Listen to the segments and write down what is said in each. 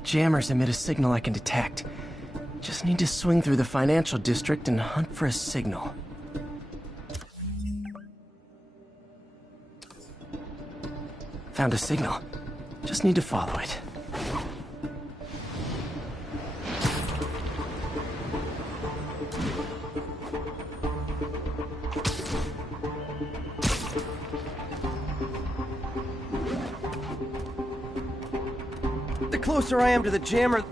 The jammers emit a signal I can detect. Just need to swing through the financial district and hunt for a signal. Found a signal. Just need to follow it. The closer I am to the jammer...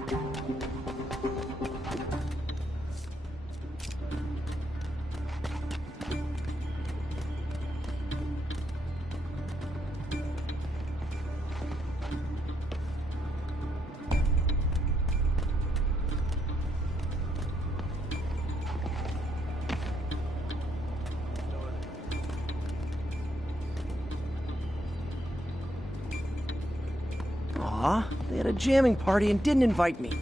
Aw, they had a jamming party and didn't invite me.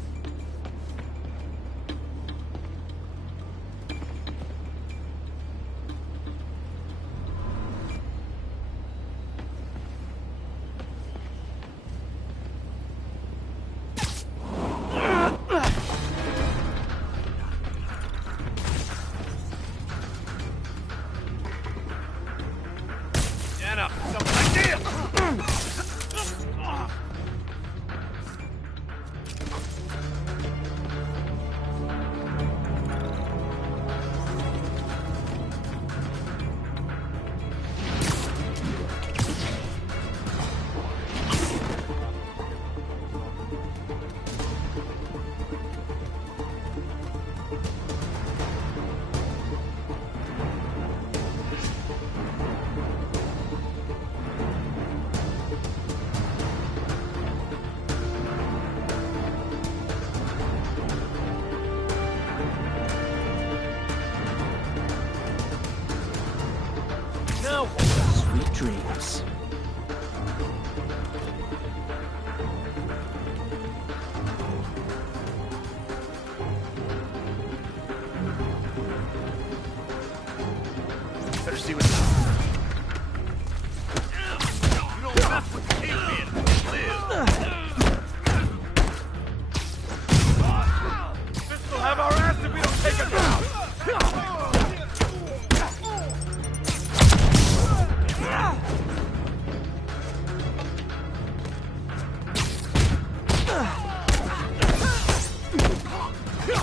Anna, some idea! Sweet dreams. Better see what's up. You don't mess with the kingpin. This will have our ass if we don't take him down.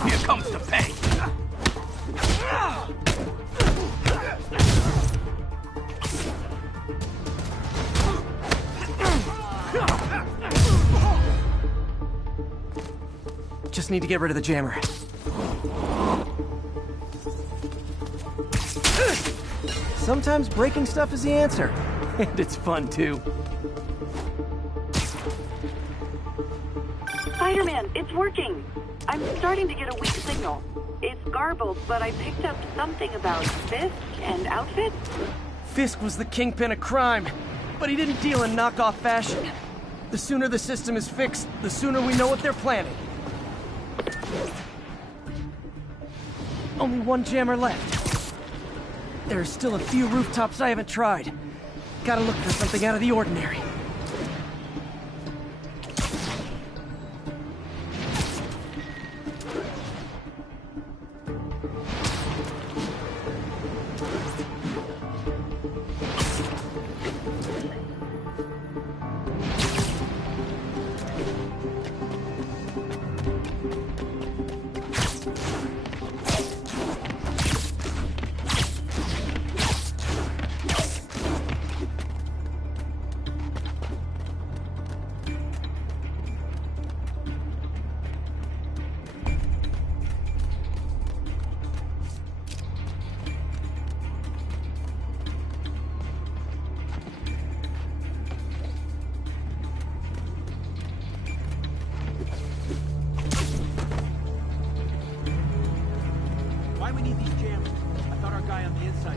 Here comes the pay. Just need to get rid of the jammer. Sometimes breaking stuff is the answer. And it's fun, too. Spider-Man, it's working. I'm starting to get a weak signal. It's garbled, but I picked up something about Fisk and outfits. Fisk was the kingpin of crime, but he didn't deal in knockoff fashion. The sooner the system is fixed, the sooner we know what they're planning. Only one jammer left. There are still a few rooftops I haven't tried. Gotta look for something out of the ordinary.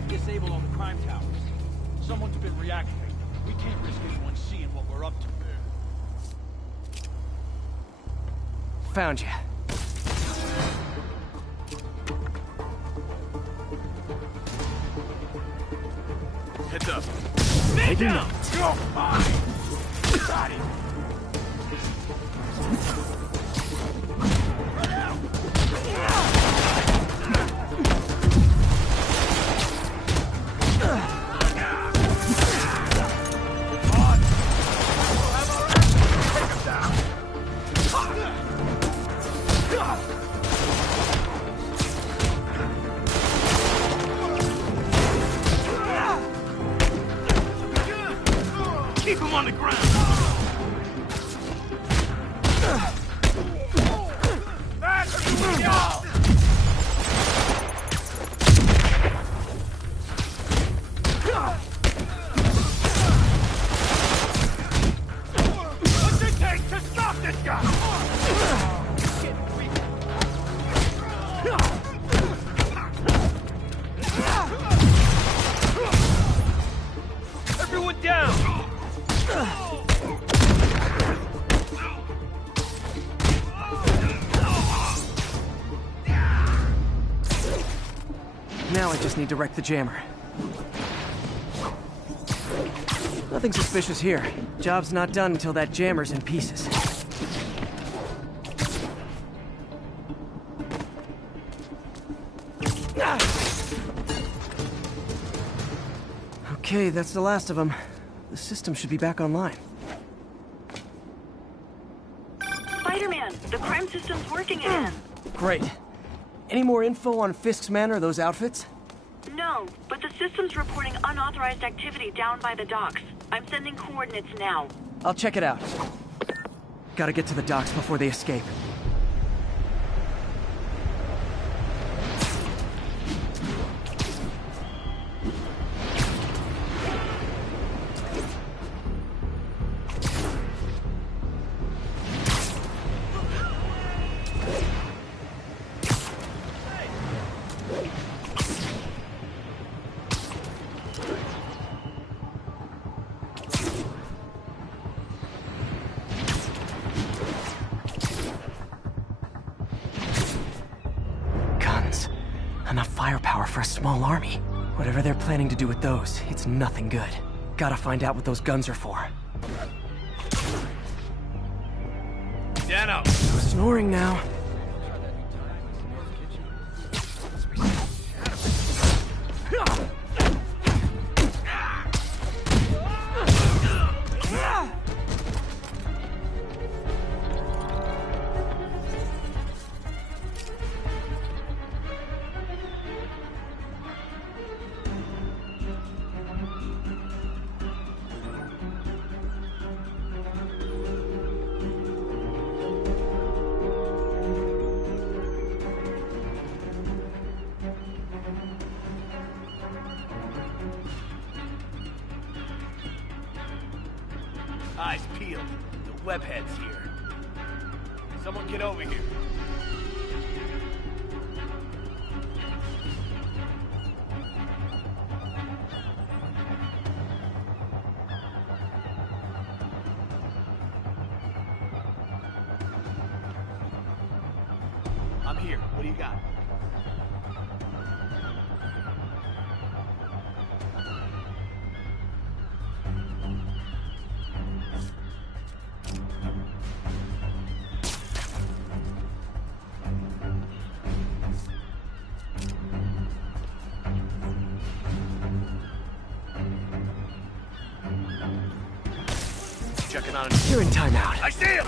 Disable all the crime towers. Someone's been reactivated. We can't risk anyone seeing what we're up to. Found you. Heads up. Stay down! Go! Got him! Now I just need to wreck the jammer. Nothing suspicious here. Job's not done until that jammer's in pieces. Okay, that's the last of them. The system should be back online. Spider-Man, the crime system's working again. Great. Any more info on Fisk's men or those outfits? No, but the system's reporting unauthorized activity down by the docks. I'm sending coordinates now. I'll check it out. Gotta get to the docks before they escape. Enough firepower for a small army. Whatever they're planning to do with those, it's nothing good. Gotta find out what those guns are for. Dano! No snoring now. Eyes peeled. The webhead's here. Someone get over here. I'm here. What do you got? Checking on him. You're in timeout. I see him!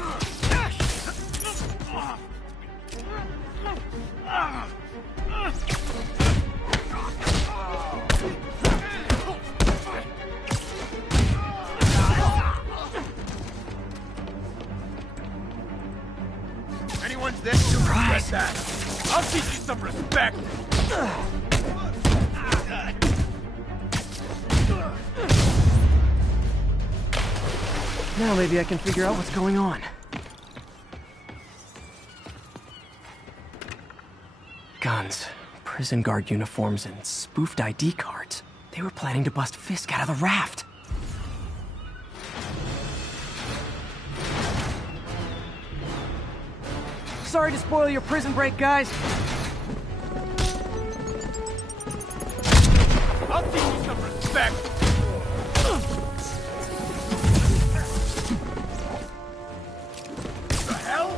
Anyone's there? Surprise! That. I'll teach you some respect! Now maybe I can figure out what's going on. Guns, prison guard uniforms, and spoofed ID cards. They were planning to bust Fisk out of the raft. Sorry to spoil your prison break, guys. I'll teach you some respect! The hell?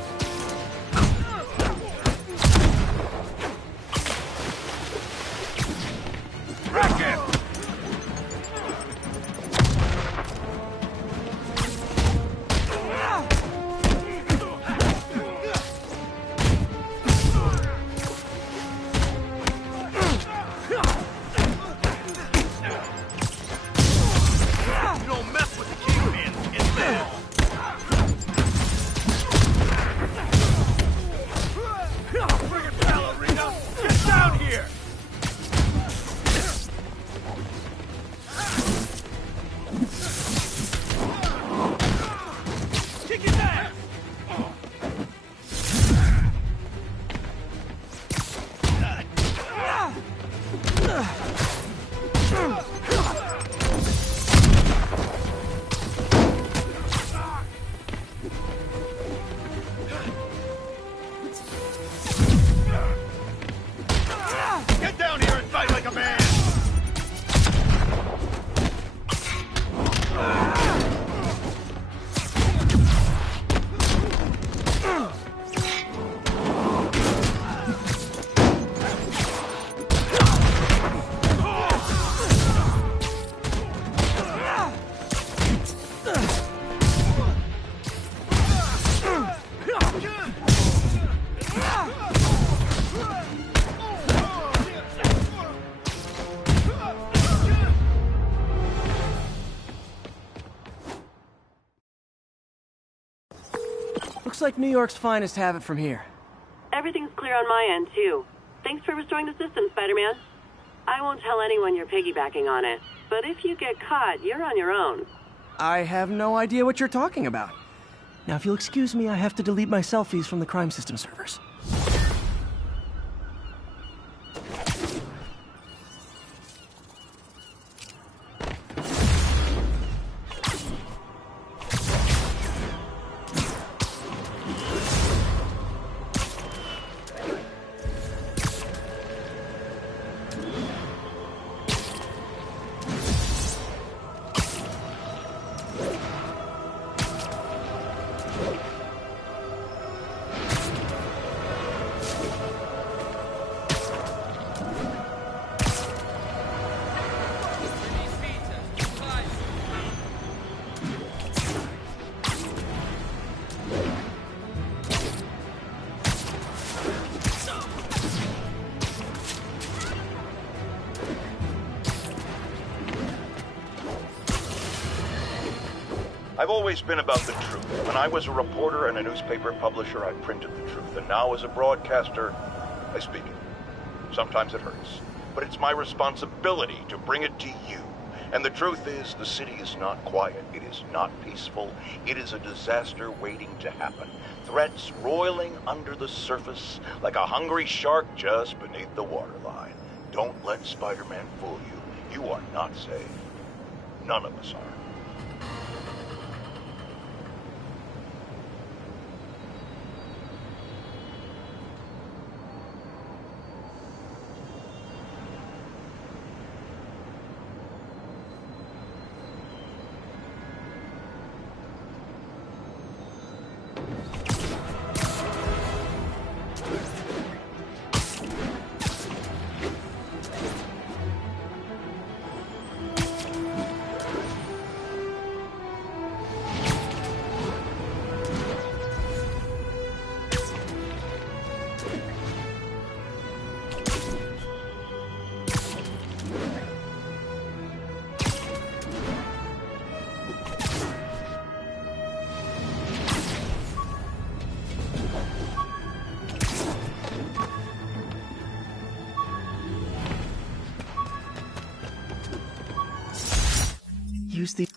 Wreck him! You don't mess with the kingpin, it's there. Friggin' ballerina! Get down here! Kick his ass! Get down here and fight like a Looks like New York's finest have it from here. Everything's clear on my end, too. Thanks for restoring the system, Spider-Man. I won't tell anyone you're piggybacking on it, but if you get caught, you're on your own. I have no idea what you're talking about. Now, if you'll excuse me, I have to delete my selfies from the crime system servers. I've always been about the truth. When I was a reporter and a newspaper publisher, I printed the truth. And now as a broadcaster, I speak it. Sometimes it hurts, but it's my responsibility to bring it to you. And the truth is, the city is not quiet. It is not peaceful. It is a disaster waiting to happen. Threats roiling under the surface like a hungry shark just beneath the waterline. Don't let Spider-Man fool you. You are not safe. None of us are. Use the...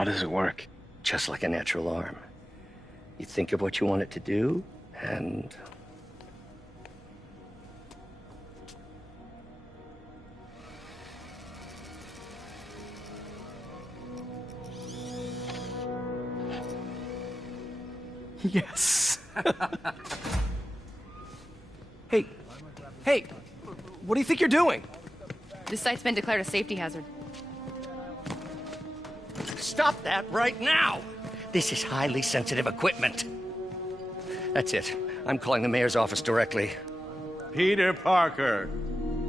How does it work? Just like a natural arm. You think of what you want it to do, and... Yes. Hey, what do you think you're doing? This site's been declared a safety hazard. Stop that right now! This is highly sensitive equipment. That's it. I'm calling the mayor's office directly. Peter Parker,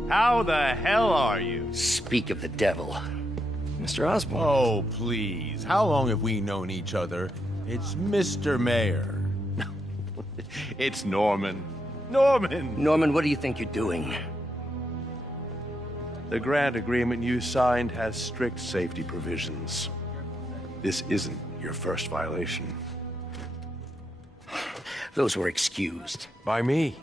how the hell are you? Speak of the devil. Mr. Osborn. Oh, please. How long have we known each other? It's Mr. Mayor. No, it's Norman. Norman, what do you think you're doing? The grant agreement you signed has strict safety provisions. This isn't your first violation. Those were excused. By me.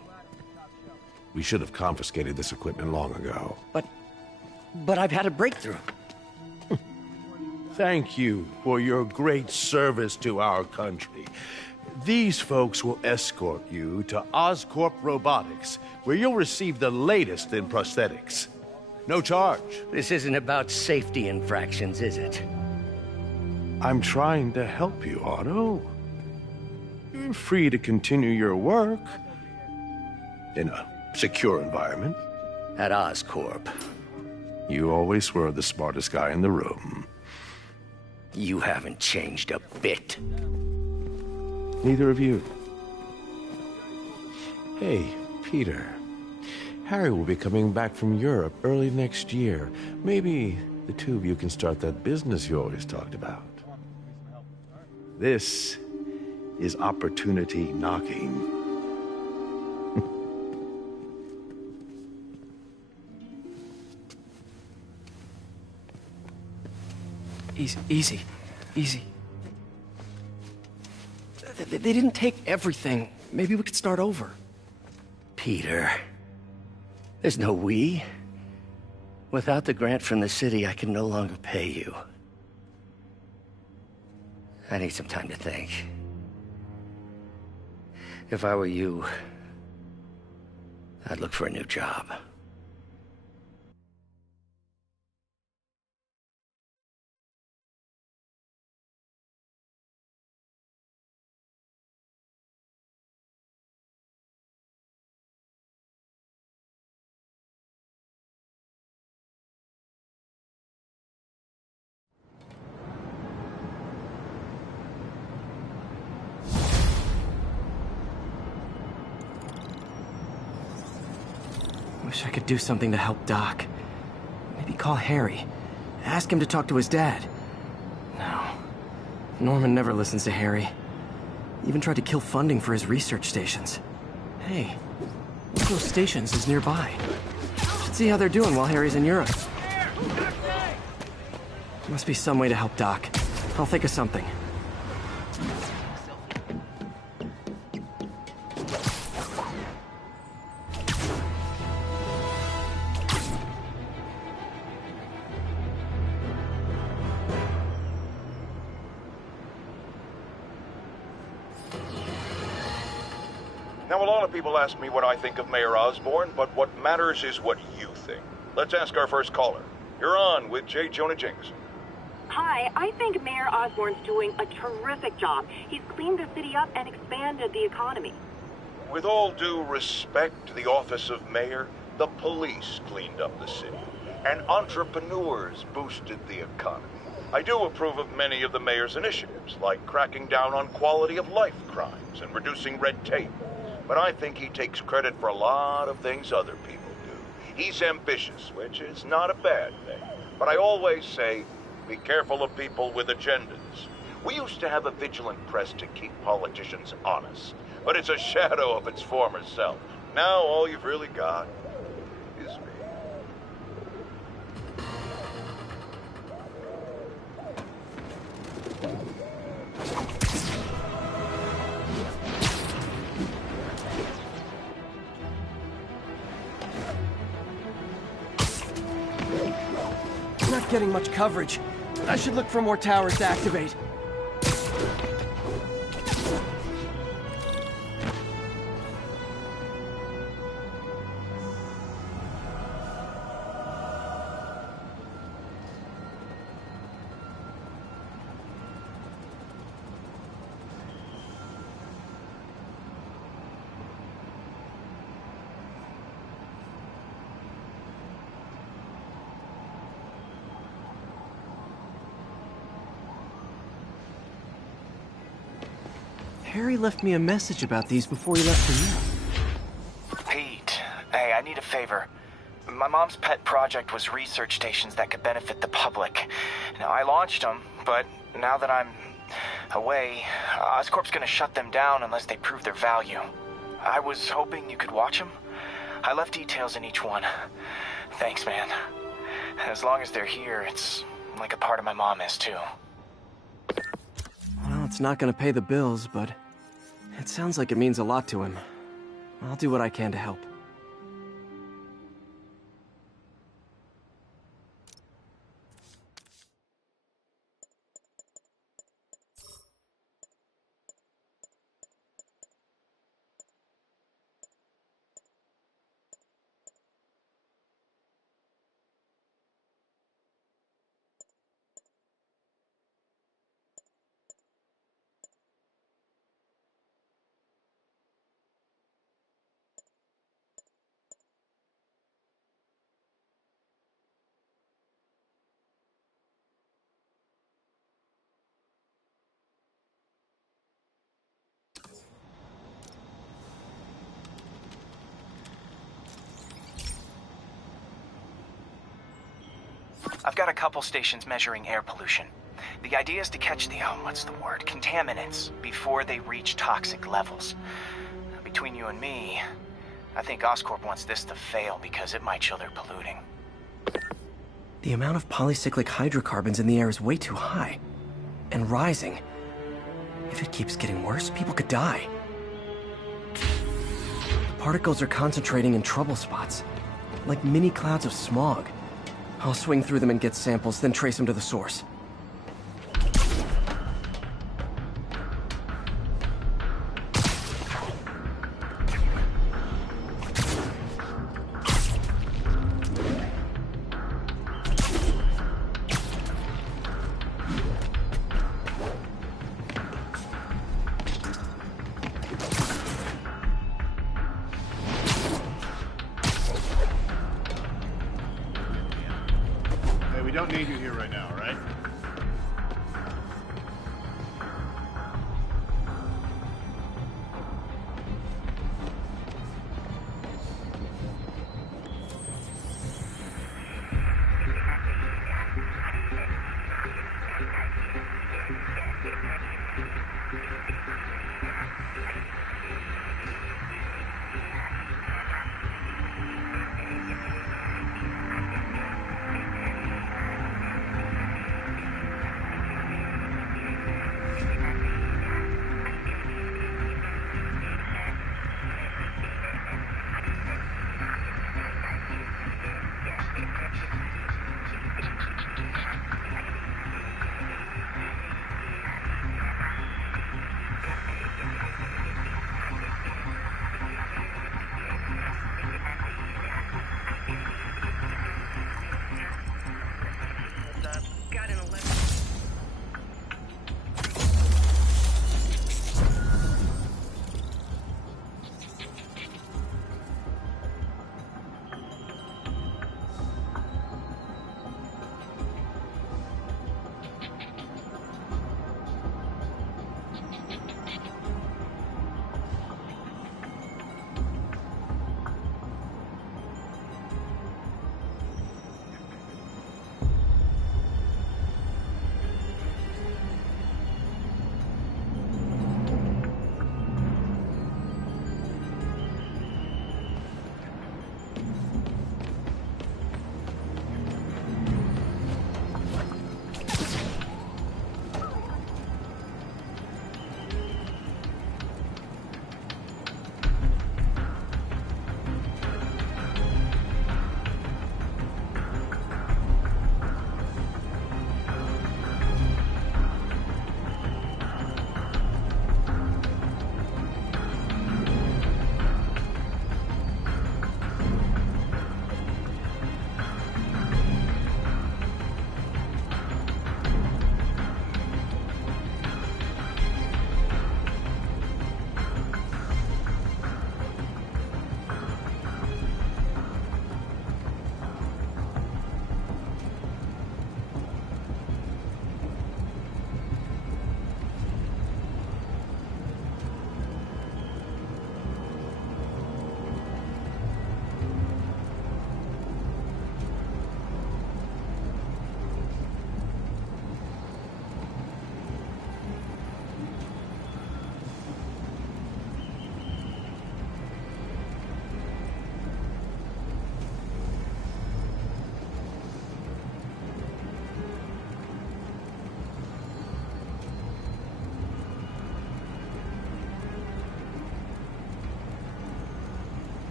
We should have confiscated this equipment long ago. But I've had a breakthrough. Thank you for your great service to our country. These folks will escort you to Oscorp Robotics, where you'll receive the latest in prosthetics. No charge. This isn't about safety infractions, is it? I'm trying to help you, Otto. You're free to continue your work in a secure environment. At Oscorp. You always were the smartest guy in the room. You haven't changed a bit. Neither of you. Hey, Peter. Harry will be coming back from Europe early next year. Maybe the two of you can start that business you always talked about. This is opportunity knocking. Easy. They didn't take everything. Maybe we could start over. Peter, there's no we. Without the grant from the city, I can no longer pay you. I need some time to think. If I were you, I'd look for a new job. Wish I could do something to help Doc. Maybe call Harry. Ask him to talk to his dad. No. Norman never listens to Harry. Even tried to kill funding for his research stations. Hey, one of those stations is nearby. Should see how they're doing while Harry's in Europe. Must be some way to help Doc. I'll think of something. Now, a lot of people ask me what I think of Mayor Osborn, but what matters is what you think. Let's ask our first caller. You're on with J. Jonah Jameson. Hi, I think Mayor Osborn's doing a terrific job. He's cleaned the city up and expanded the economy. With all due respect to the office of mayor, the police cleaned up the city, and entrepreneurs boosted the economy. I do approve of many of the mayor's initiatives, like cracking down on quality of life crimes and reducing red tape. But I think he takes credit for a lot of things other people do. He's ambitious, which is not a bad thing. But I always say, be careful of people with agendas. We used to have a vigilant press to keep politicians honest, but it's a shadow of its former self. Now all you've really got is me. Not getting much coverage. I should look for more towers to activate. Harry left me a message about these before he left for you. Pete, hey, I need a favor. My mom's pet project was research stations that could benefit the public. Now, I launched them, but now that I'm away, Oscorp's gonna shut them down unless they prove their value. I was hoping you could watch them. I left details in each one. Thanks, man. As long as they're here, it's like a part of my mom is, too. Well, it's not gonna pay the bills, but it sounds like it means a lot to him. I'll do what I can to help. I've got a couple stations measuring air pollution. The idea is to catch the, contaminants before they reach toxic levels. Between you and me, I think Oscorp wants this to fail because it might show they're polluting. The amount of polycyclic hydrocarbons in the air is way too high. And rising. If it keeps getting worse, people could die. The particles are concentrating in trouble spots, like mini clouds of smog. I'll swing through them and get samples, then trace them to the source. We don't need you here right now, right?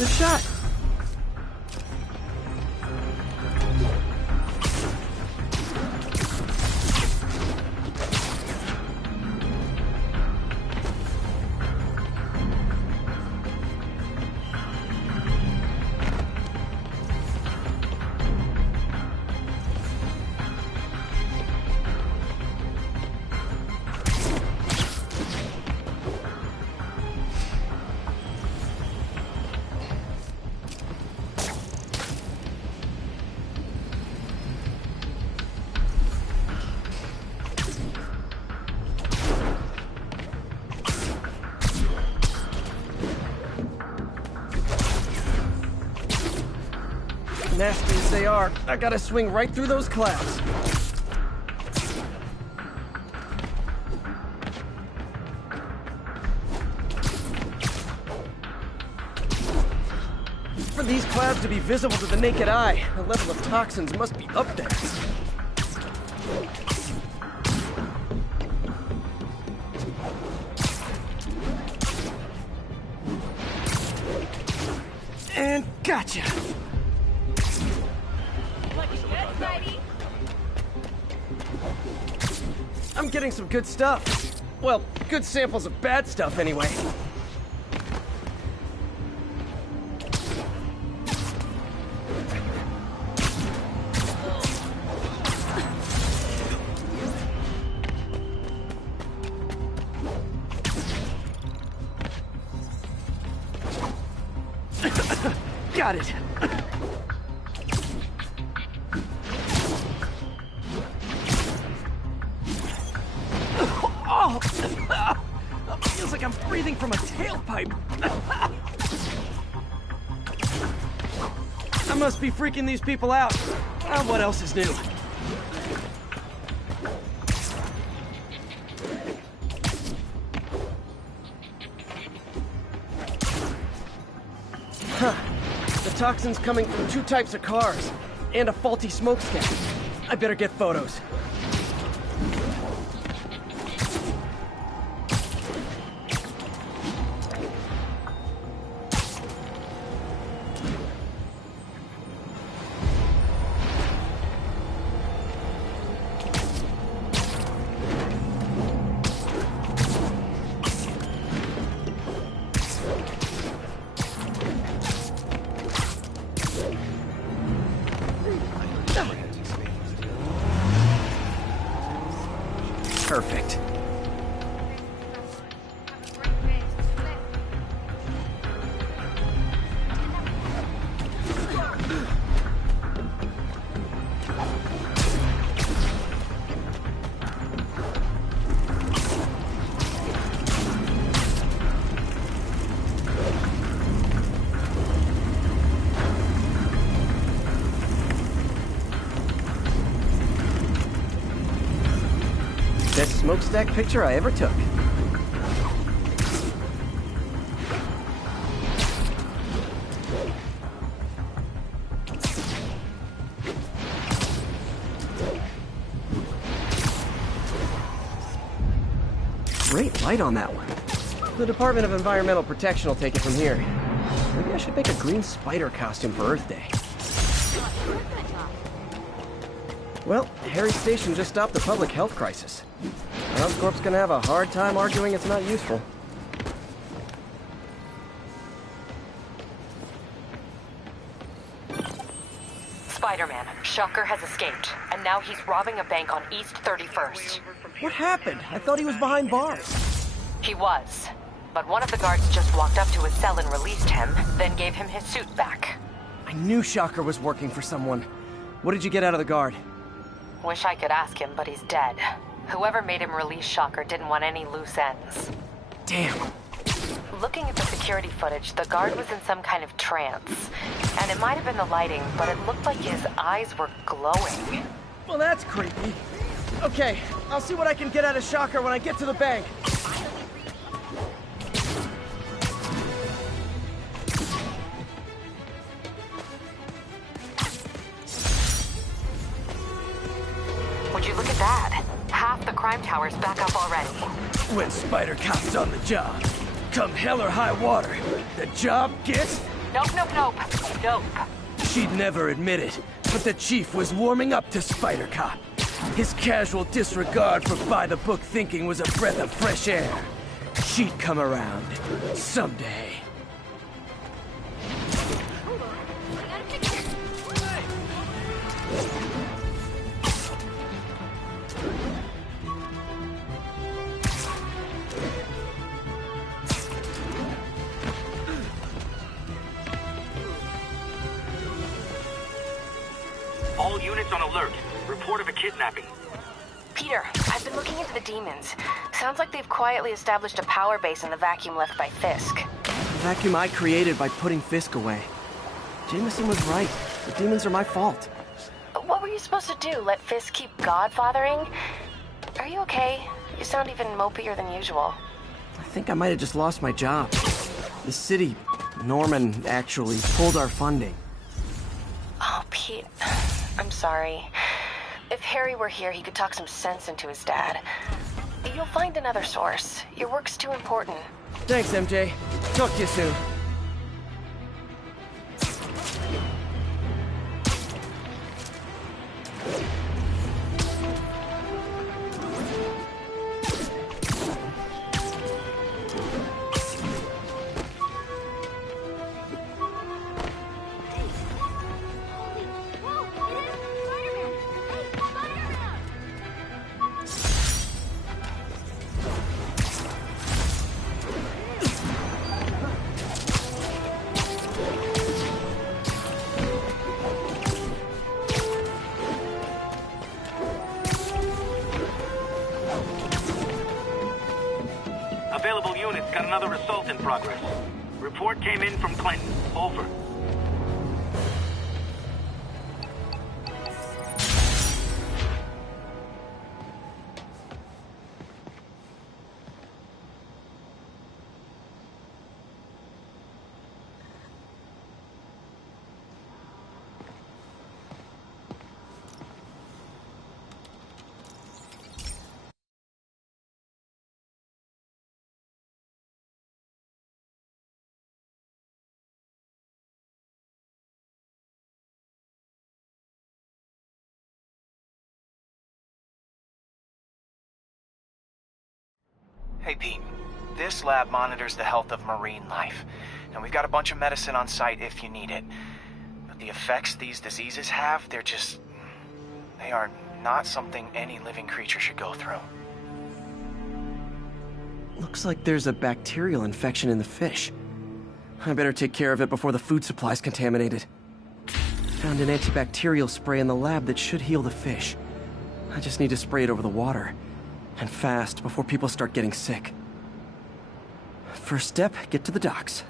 Good shot. Nasty as they are, I gotta swing right through those clouds. For these clouds to be visible to the naked eye, the level of toxins must be up there. And gotcha! I'm getting some good stuff. Well, good samples of bad stuff anyway. Got it. Feels like I'm breathing from a tailpipe. I must be freaking these people out. What else is new? Huh. The toxin's coming from 2 types of cars, and a faulty smokestack. I better get photos. Perfect. Best smokestack picture I ever took. Great light on that one. The Department of Environmental Protection will take it from here. Maybe I should make a green spider costume for Earth Day. Well, Harry's station just stopped the public health crisis. Oscorp's gonna have a hard time arguing it's not useful. Spider-Man, Shocker has escaped, and now he's robbing a bank on East 31st. What happened? I thought he was behind bars. He was, but one of the guards just walked up to his cell and released him, then gave him his suit back. I knew Shocker was working for someone. What did you get out of the guard? Wish I could ask him, but he's dead. Whoever made him release Shocker didn't want any loose ends. Damn. Looking at the security footage, the guard was in some kind of trance. And it might have been the lighting, but it looked like his eyes were glowing. Well, that's creepy. Okay, I'll see what I can get out of Shocker when I get to the bank. Would you look at that? Half the crime tower's back up already. When Spider Cop's on the job, come hell or high water, the job gets Nope, nope, nope. Nope. She'd never admit it, but the chief was warming up to Spider Cop. His casual disregard for by-the-book thinking was a breath of fresh air. She'd come around someday. All units on alert. Report of a kidnapping. Peter, I've been looking into the demons. Sounds like they've quietly established a power base in the vacuum left by Fisk. The vacuum I created by putting Fisk away. Jameson was right. The demons are my fault. What were you supposed to do? Let Fisk keep godfathering? Are you okay? You sound even mopier than usual. I think I might have just lost my job. The city, Norman, actually pulled our funding. Oh, Pete. I'm sorry. If Harry were here, he could talk some sense into his dad. You'll find another source. Your work's too important. Thanks, MJ. Talk to you soon. Available units got another assault in progress. Report came in from Clinton. Over. Hey, Pete. This lab monitors the health of marine life. And we've got a bunch of medicine on site if you need it. But the effects these diseases have, they are not something any living creature should go through. Looks like there's a bacterial infection in the fish. I better take care of it before the food supply's contaminated. Found an antibacterial spray in the lab that should heal the fish. I just need to spray it over the water. And fast, before people start getting sick. First step, get to the docks.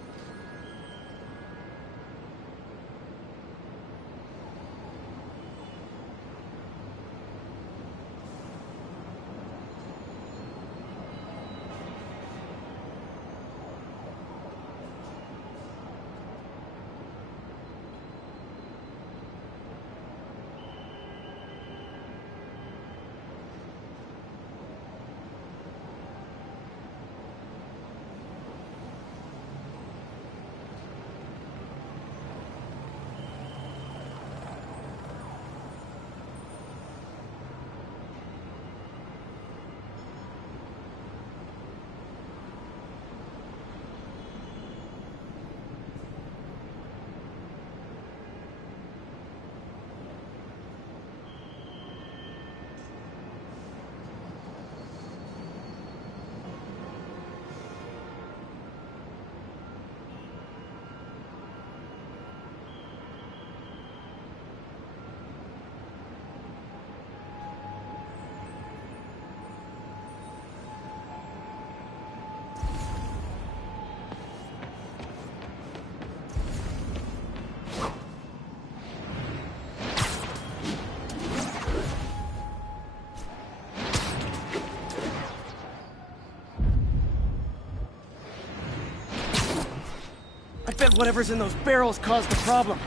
I bet whatever's in those barrels caused the problem.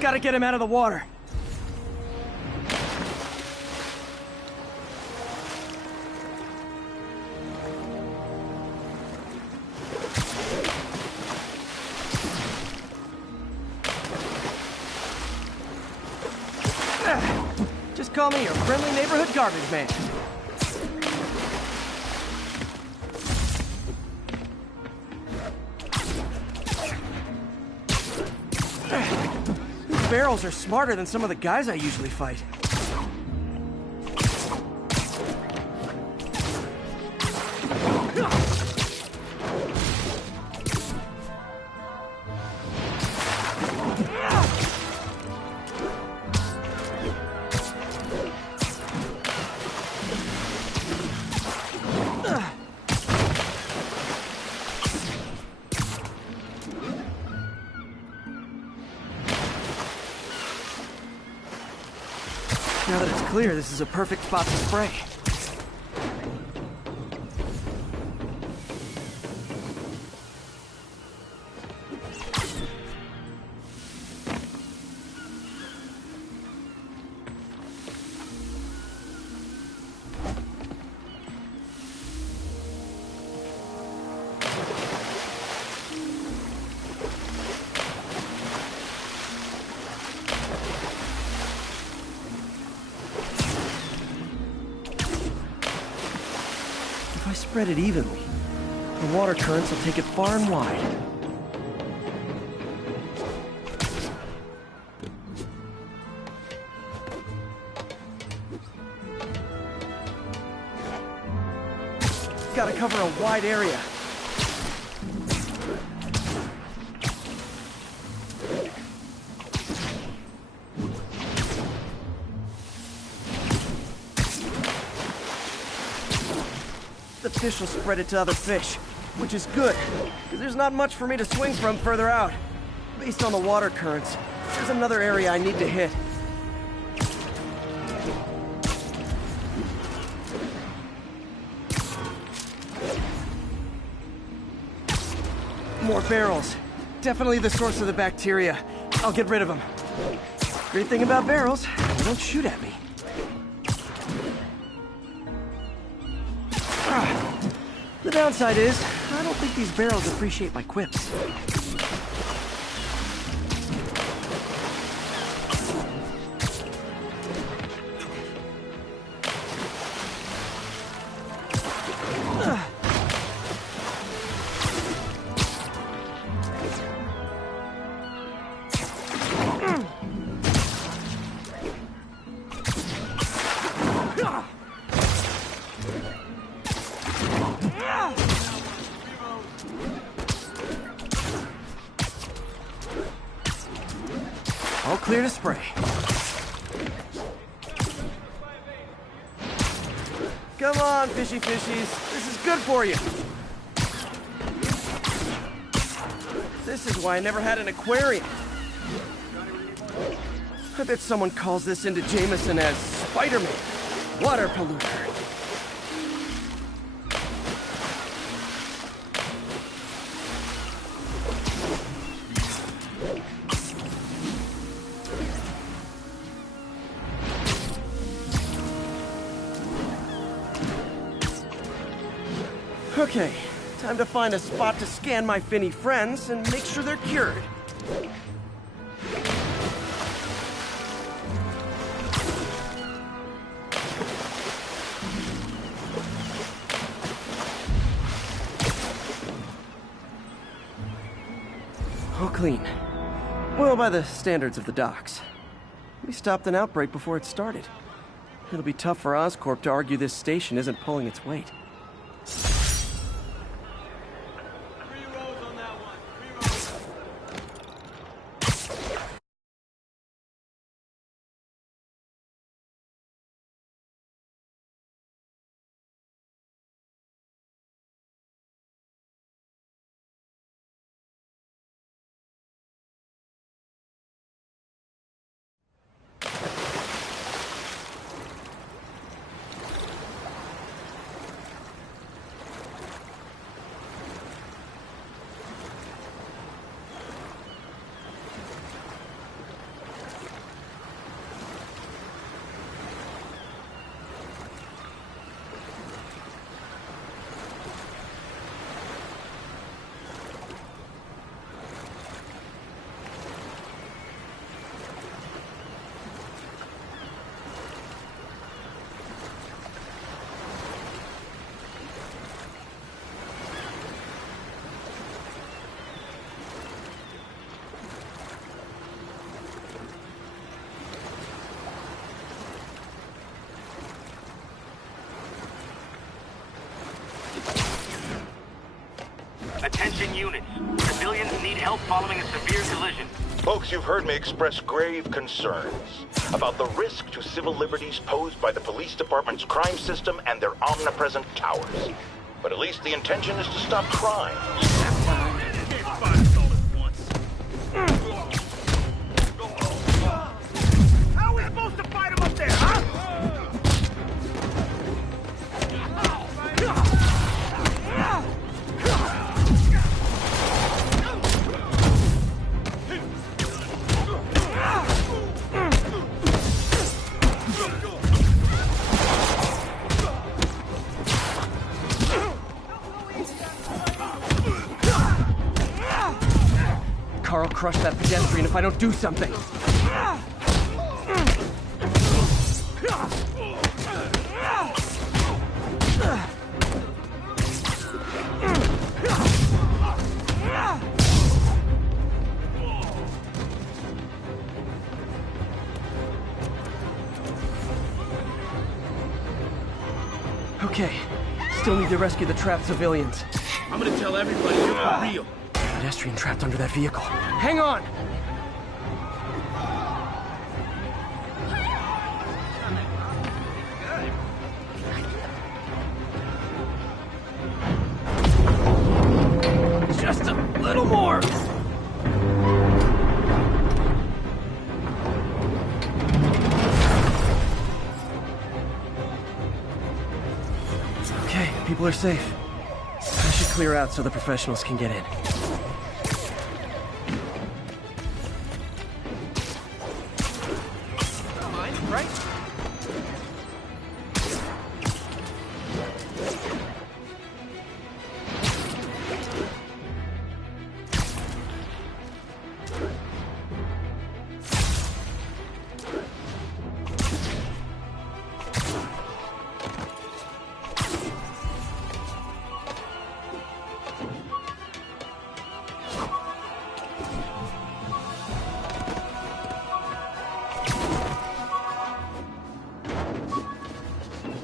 Gotta get him out of the water. Just call me your friendly neighborhood garbage man. These barrels are smarter than some of the guys I usually fight. Now that it's clear, this is a perfect spot to spray. If I spread it evenly, the water currents will take it far and wide. Gotta cover a wide area. The fish will spread it to other fish, which is good, because there's not much for me to swing from further out. Based on the water currents, there's another area I need to hit. More barrels. Definitely the source of the bacteria. I'll get rid of them. Great thing about barrels, they don't shoot at me. The downside is, I don't think these barrels appreciate my quips. All clear to spray. Come on, fishy fishies. This is good for you. This is why I never had an aquarium. I bet someone calls this into Jameson as Spider-Man, water polluter. Okay, time to find a spot to scan my finny friends and make sure they're cured. All clean. Well, by the standards of the docks. We stopped an outbreak before it started. It'll be tough for Oscorp to argue this station isn't pulling its weight. Calling units. Civilians need help following a severe collision. Folks, you've heard me express grave concerns about the risk to civil liberties posed by the police department's crime system and their omnipresent towers. But at least the intention is to stop crime. How are we supposed to fight him up there, huh? Carl crushed that pedestrian if I don't do something. Okay, still need to rescue the trapped civilians. I'm gonna tell everybody you're for real. Pedestrian trapped under that vehicle. Hang on! Just a little more! Okay, people are safe. I should clear out so the professionals can get in.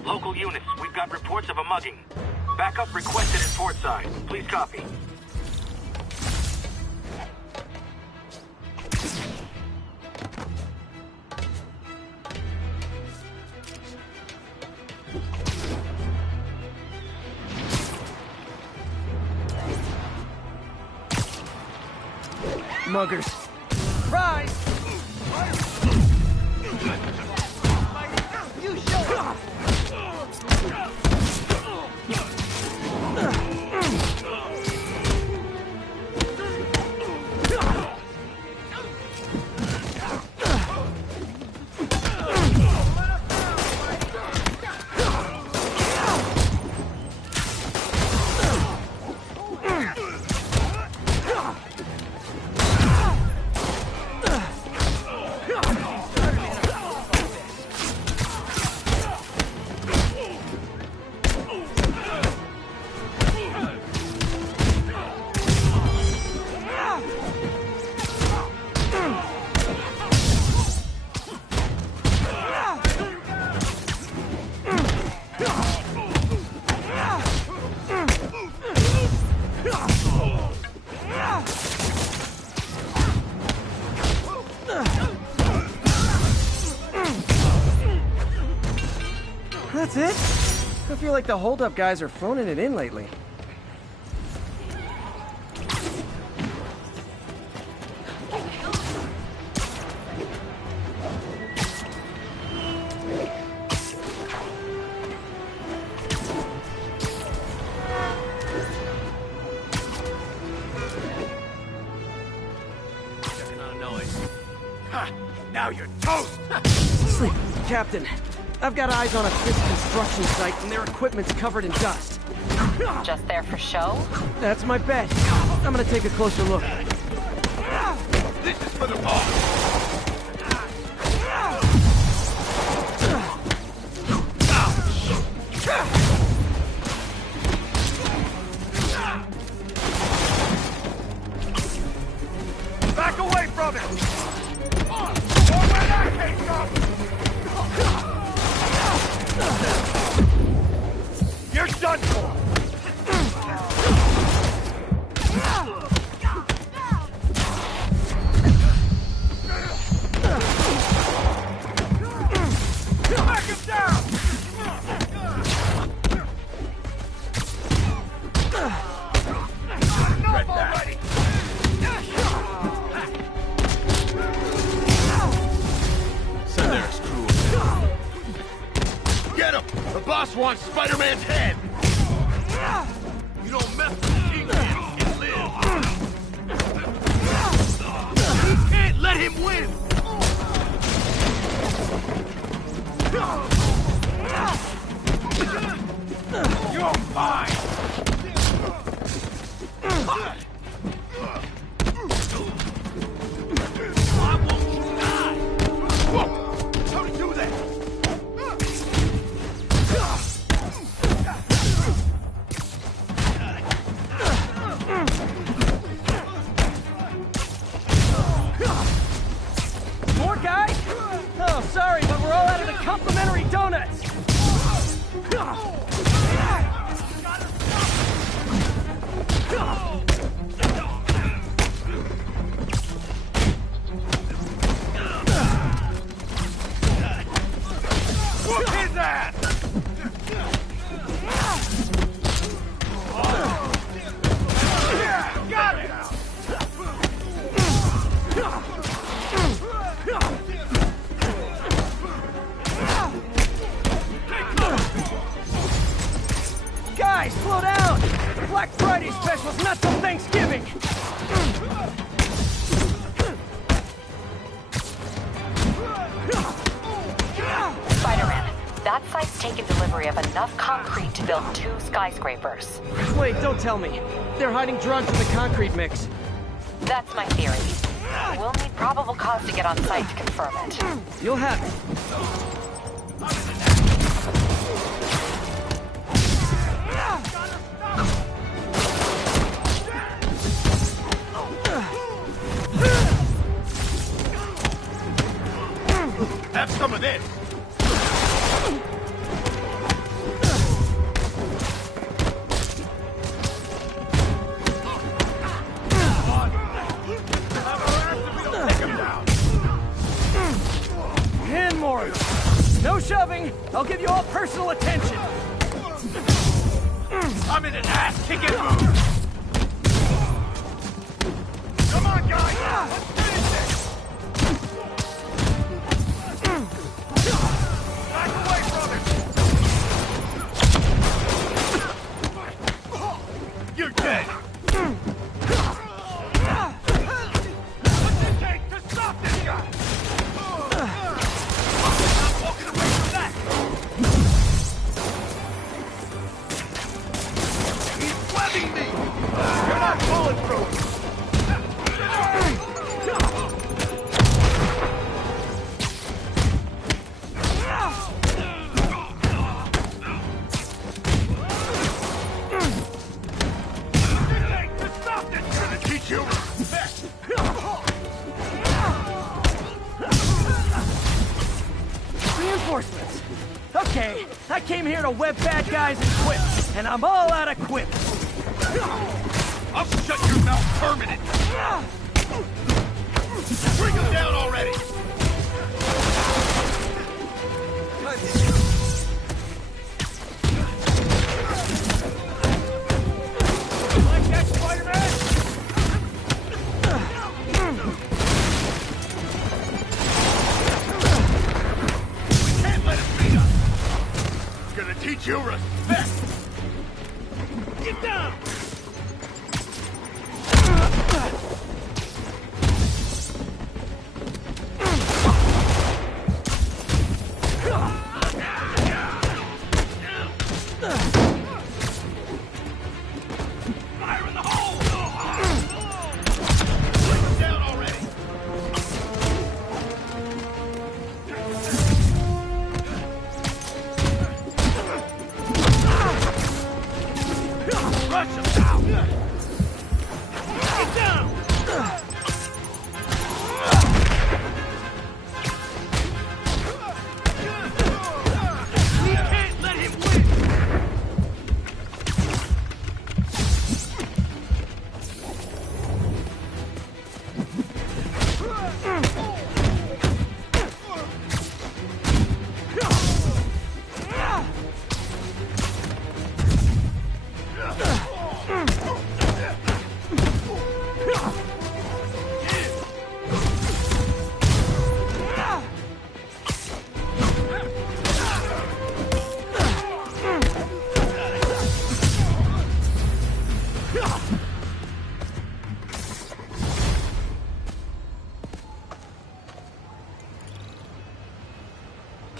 Local units, we've got reports of a mugging. Backup requested at Portside. Please copy. Muggers. Rise! You show up! That's it? I feel like the hold-up guys are phoning it in lately. Now you're toast! Sleep, Captain. I've got eyes on a fifth construction site and their equipment's covered in dust. Just there for show? That's my bet. I'm gonna take a closer look. This is for the boss! Back away from it! Or where that came from! You're done for! Get him! The boss wants Spider-Man's head! You don't mess with the Kingpin, you live! You can't let him win! You're fine! Why won't you die? Whoa! How to do that? More guys? Oh, sorry, but we're all out of the complimentary donuts. Whoop his ass! Yeah, got it! Guys, slow down! Black Friday special's not till Thanksgiving! Spider-Man, that site's taken delivery of enough concrete to build 2 skyscrapers. Wait, don't tell me. They're hiding drugs in the concrete mix. That's my theory. We'll need probable cause to get on site to confirm it. You'll have it. Have some of this! And more. No shoving. I'll give you all personal attention. I'm in an ass-kicking mood! Come on, guys! Let's finish this! Back away from him! You're dead! What's it take to stop this guy? I'm walking away from that! He's webbing me! You're not bulletproof! Reinforcements. Okay, I came here to web bad guys and quit, and I'm all out of quip. I'll shut your mouth permanent! Bring him down already! Like that, Spider-Man? We can't let him beat us! Gonna teach you respect! Get down! Fire in the hole! Bring him down already! Rush him now! Get down! We can't let him win!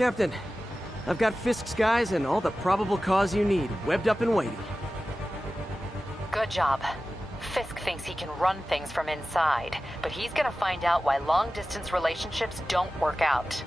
Captain. I've got Fisk's guys and all the probable cause you need, webbed up and waiting. Good job. Fisk thinks he can run things from inside, but he's gonna find out why long-distance relationships don't work out.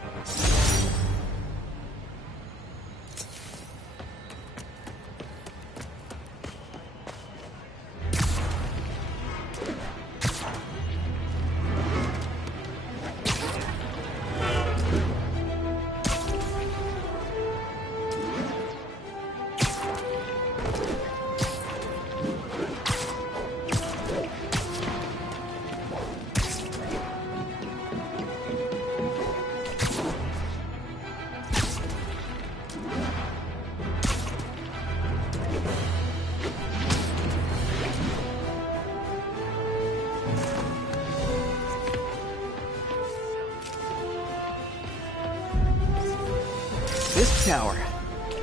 This tower.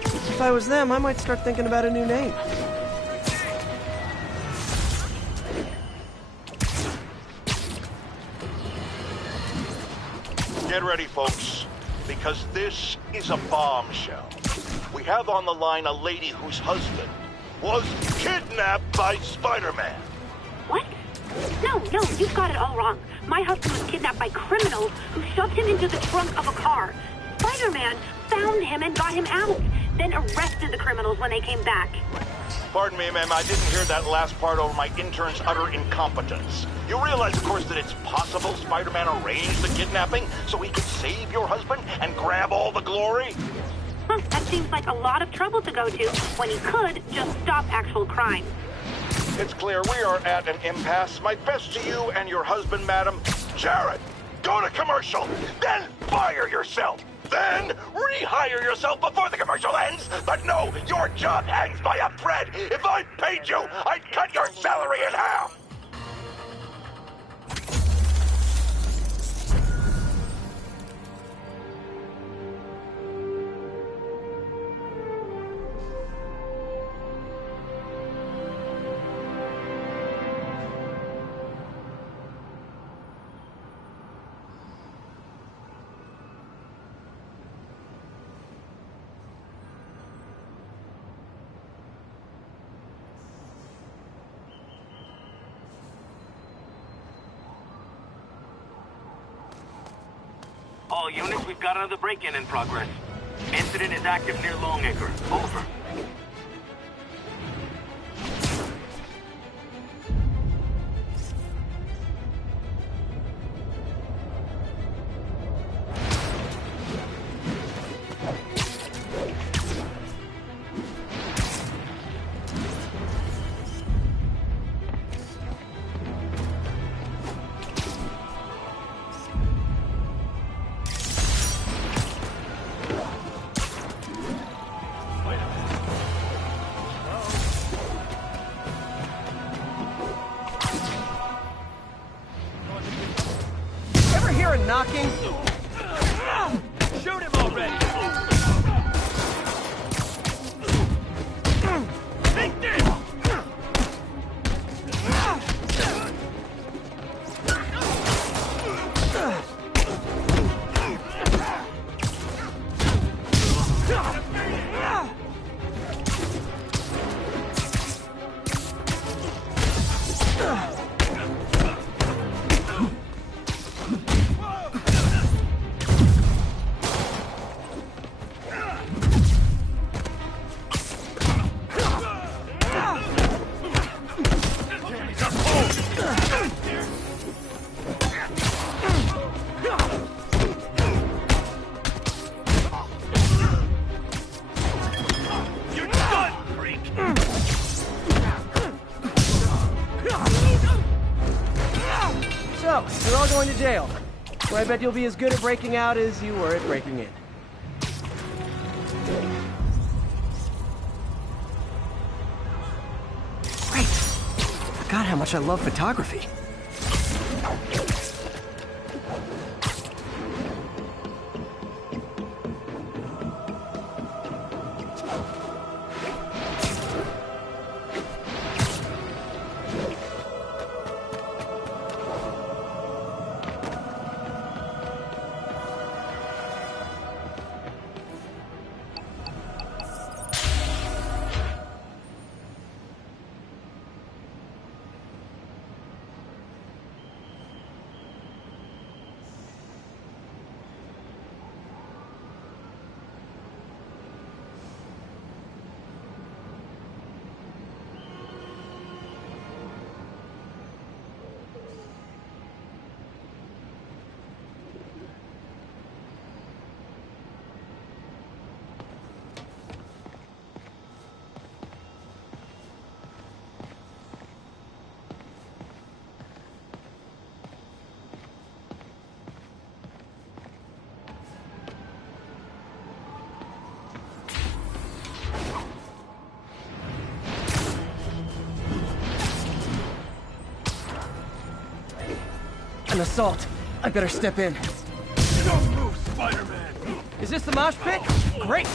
If I was them, I might start thinking about a new name. Get ready, folks, because this is a bombshell. We have on the line a lady whose husband was kidnapped by Spider-Man. What? No, you've got it all wrong. My husband was kidnapped by criminals who shoved him into the trunk of a car. Spider-Man found him and got him out, then arrested the criminals when they came back. Pardon me, ma'am, I didn't hear that last part over my intern's utter incompetence. You realize, of course, that it's possible Spider-Man arranged the kidnapping so he could save your husband and grab all the glory? That seems like a lot of trouble to go to when he could just stop actual crime. It's clear we are at an impasse. My best to you and your husband, madam. Jared, go to commercial, then fire yourself. Then rehire yourself before the commercial ends. But no, your job hangs by a thread. If I paid you, I'd cut your salary in half. All units, we've got another break-in in progress. Incident is active near Longacre. Over. Knocking? Shoot him already! Take this! So, you're all going to jail. Where I bet you'll be as good at breaking out as you were at breaking in. Great. I forgot how much I love photography. an assault. I better step in. Don't move, Spider-Man! Is this the mosh pit? Great!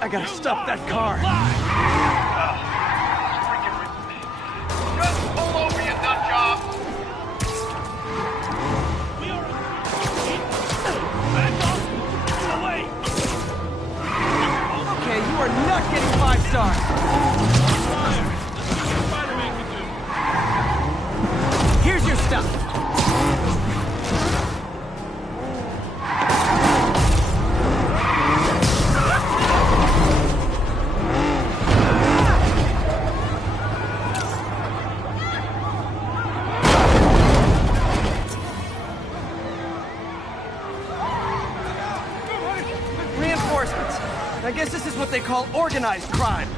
I gotta stop that car. Just pull over, you nut job! Okay, you are not getting 5 stars. Here's your stuff. Reinforcements. I guess this is what they call organized crime.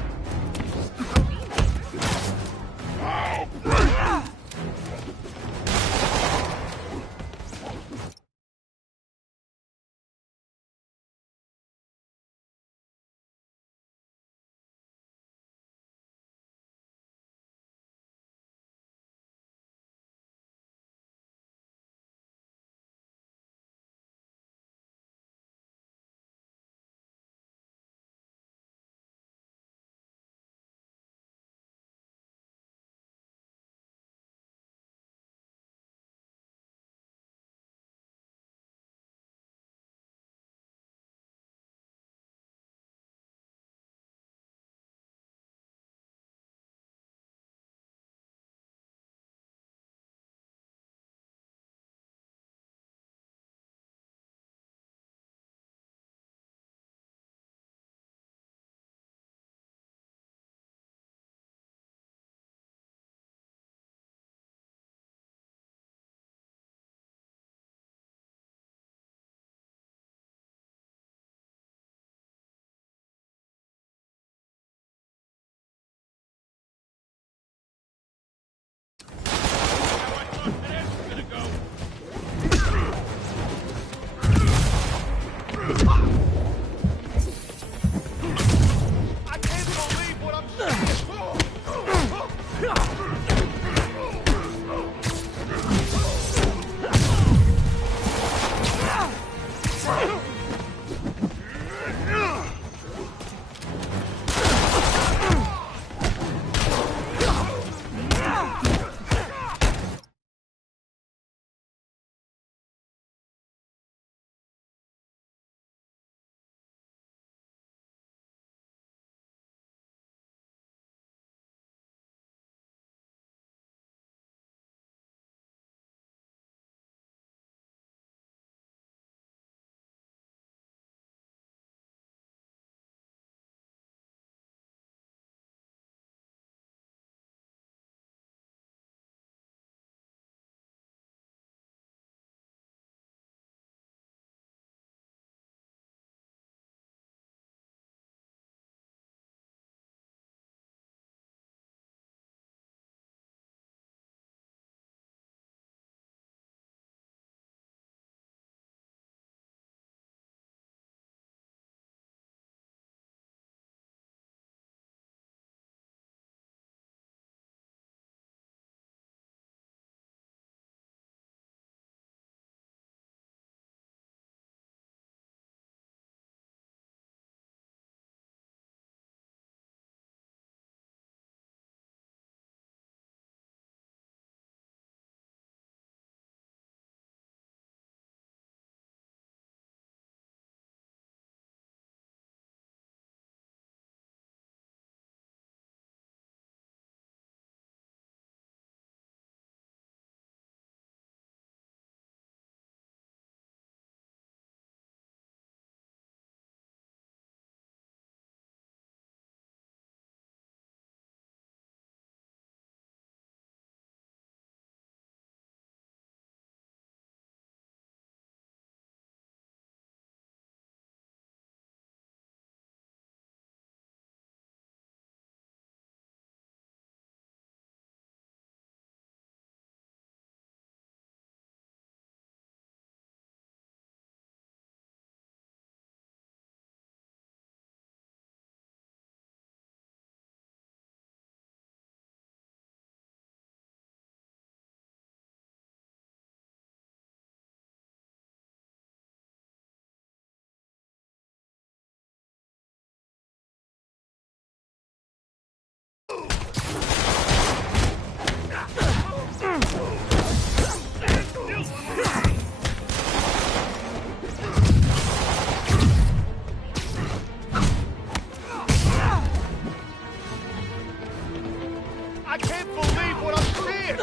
I can't believe what I'm seeing!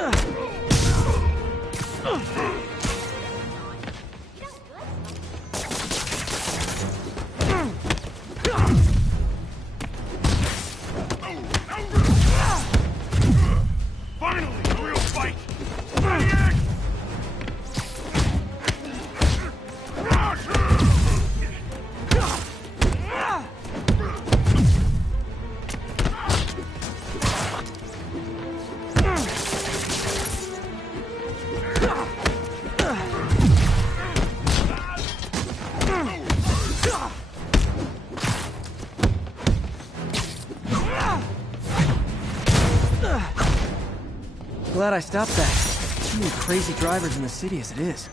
Finally, a real fight! Glad I stopped that. Too many crazy drivers in the city as it is.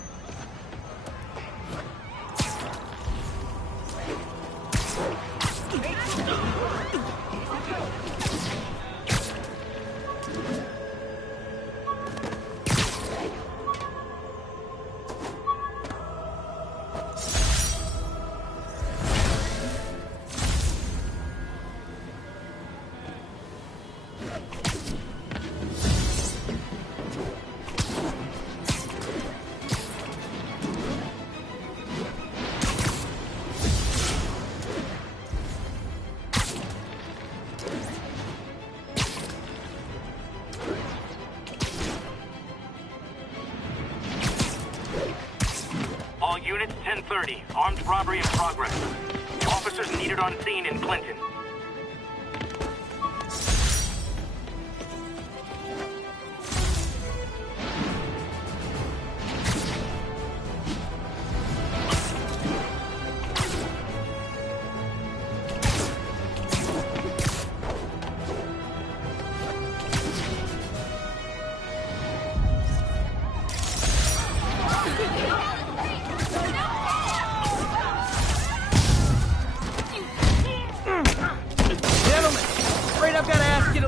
All units, 10:30. Armed robbery in progress. Officers needed on scene in Clinton.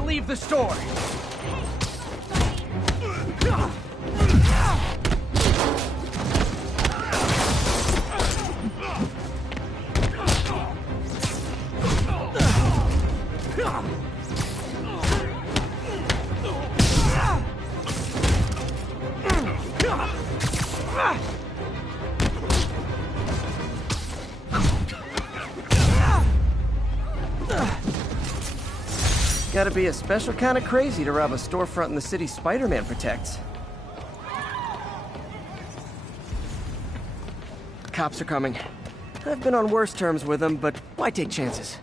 Leave the store. Gotta be a special kind of crazy to rob a storefront in the city Spider-Man protects. Cops are coming. I've been on worse terms with them, but why take chances?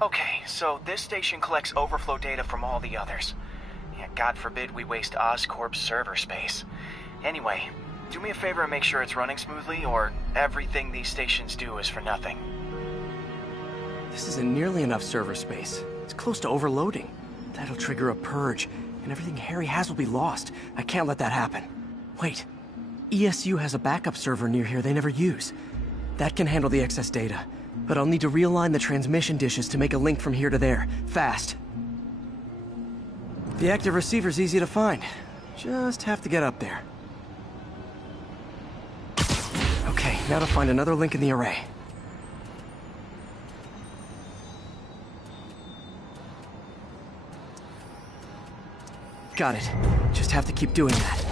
Okay, so this station collects overflow data from all the others. Yeah, God forbid we waste Oscorp's server space. Anyway, do me a favor and make sure it's running smoothly, or everything these stations do is for nothing. This isn't nearly enough server space. It's close to overloading. That'll trigger a purge, and everything Harry has will be lost. I can't let that happen. Wait. ESU has a backup server near here they never use. That can handle the excess data. But I'll need to realign the transmission dishes to make a link from here to there. Fast. The active receiver's easy to find. Just have to get up there. Okay, now to find another link in the array. Got it. Just have to keep doing that.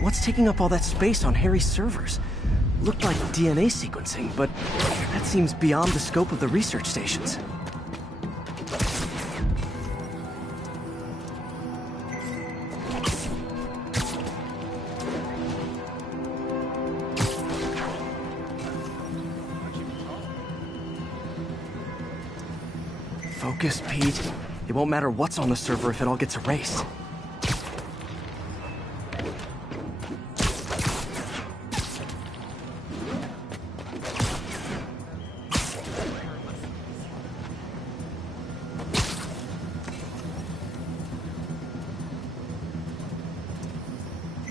What's taking up all that space on Harry's servers? Looked like DNA sequencing, but that seems beyond the scope of the research stations. Focus, Pete. It won't matter what's on the server if it all gets erased.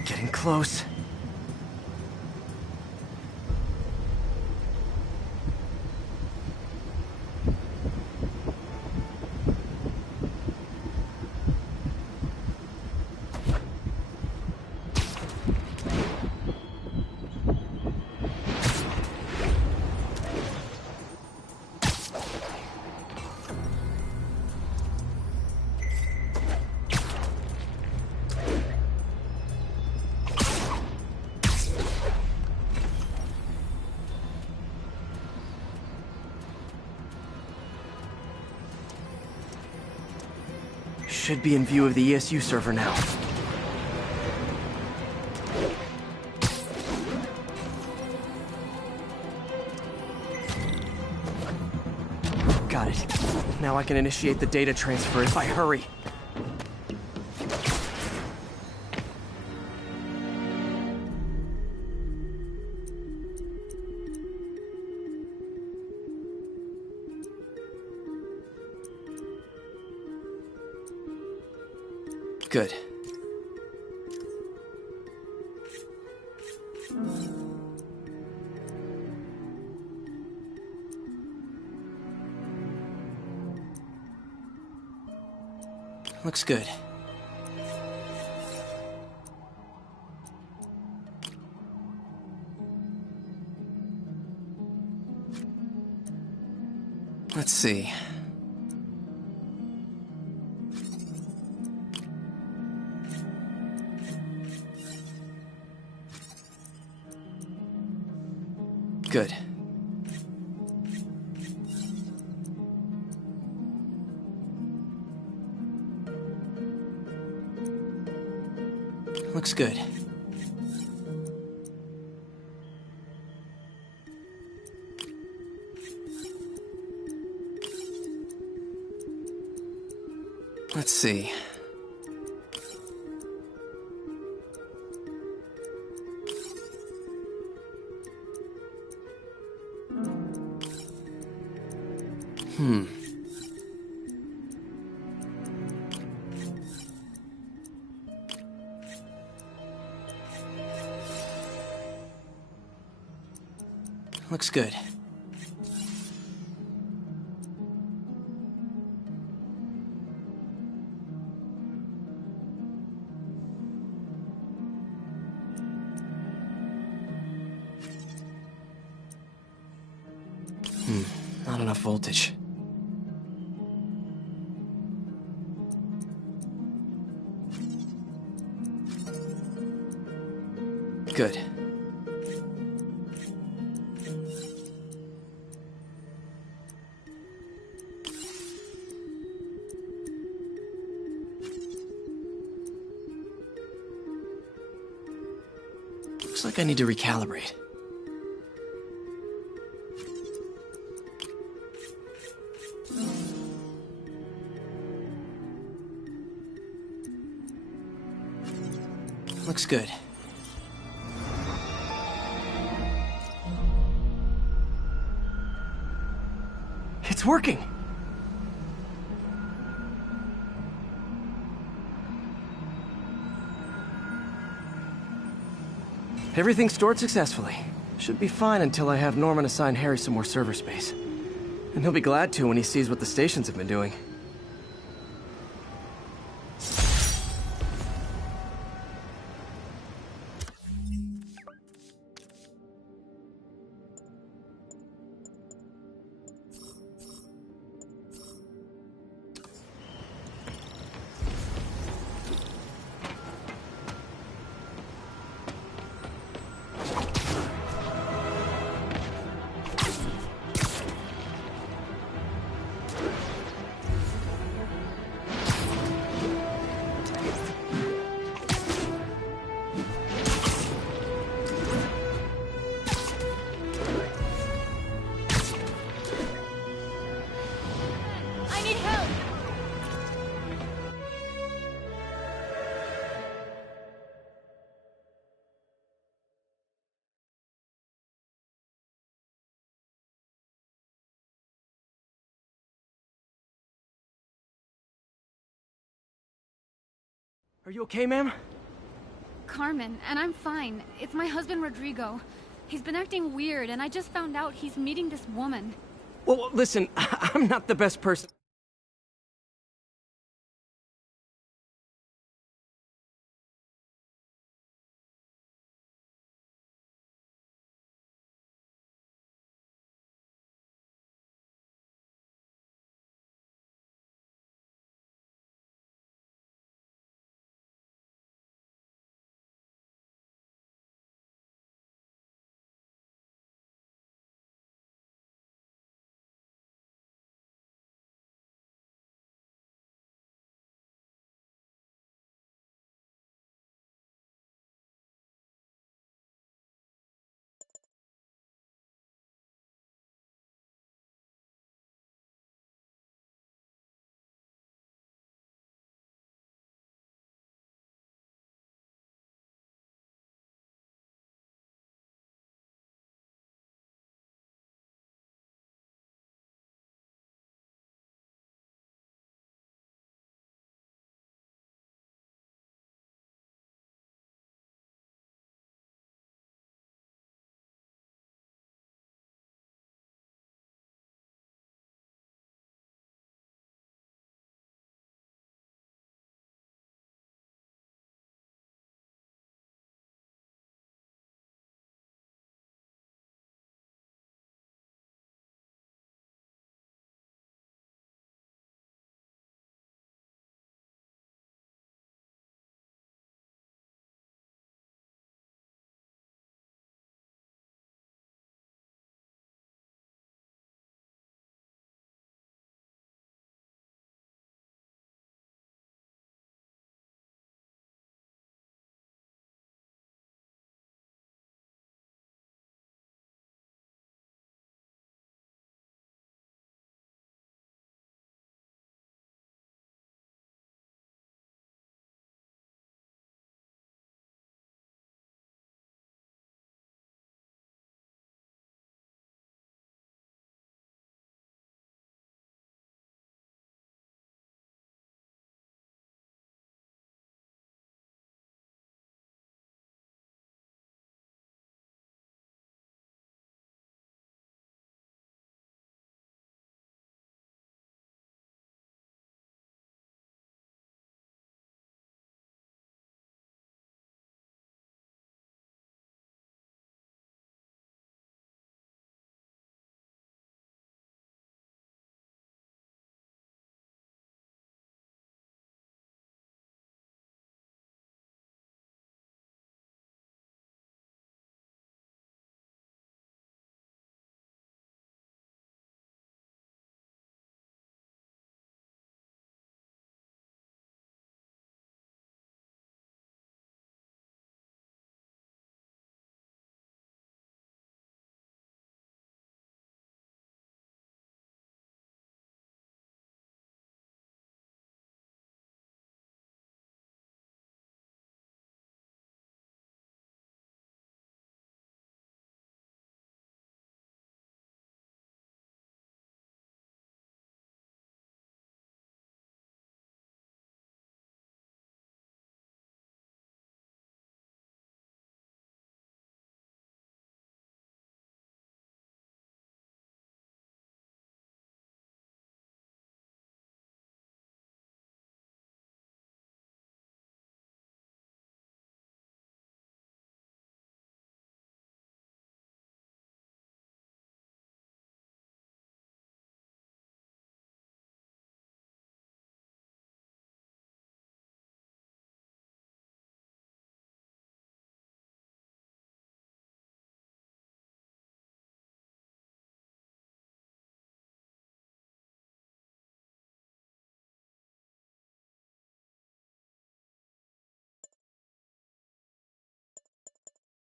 Getting close. Should be in view of the ESU server now. Got it. Now I can initiate the data transfer if I hurry. Good. Looks good. Let's see. Good. Looks good. Let's see. Looks good. Not enough voltage. Good. Looks like I need to recalibrate. Looks good. It's working! Everything stored successfully. Should be fine until I have Norman assign Harry some more server space. And he'll be glad to when he sees what the stations have been doing. Are you okay, ma'am? Carmen, and I'm fine. It's my husband, Rodrigo. He's been acting weird, and I just found out he's meeting this woman. Well, listen, I'm not the best person.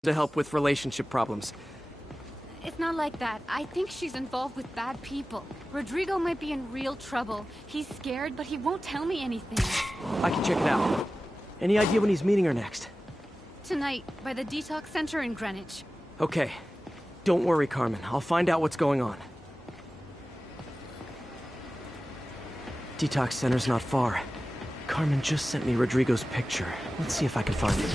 To help with relationship problems. It's not like that. I think she's involved with bad people. Rodrigo might be in real trouble. He's scared, but he won't tell me anything. I can check it out. Any idea when he's meeting her next? Tonight, by the detox center in Greenwich. Okay. Don't worry, Carmen. I'll find out what's going on. Detox center's not far. Carmen just sent me Rodrigo's picture. Let's see if I can find it.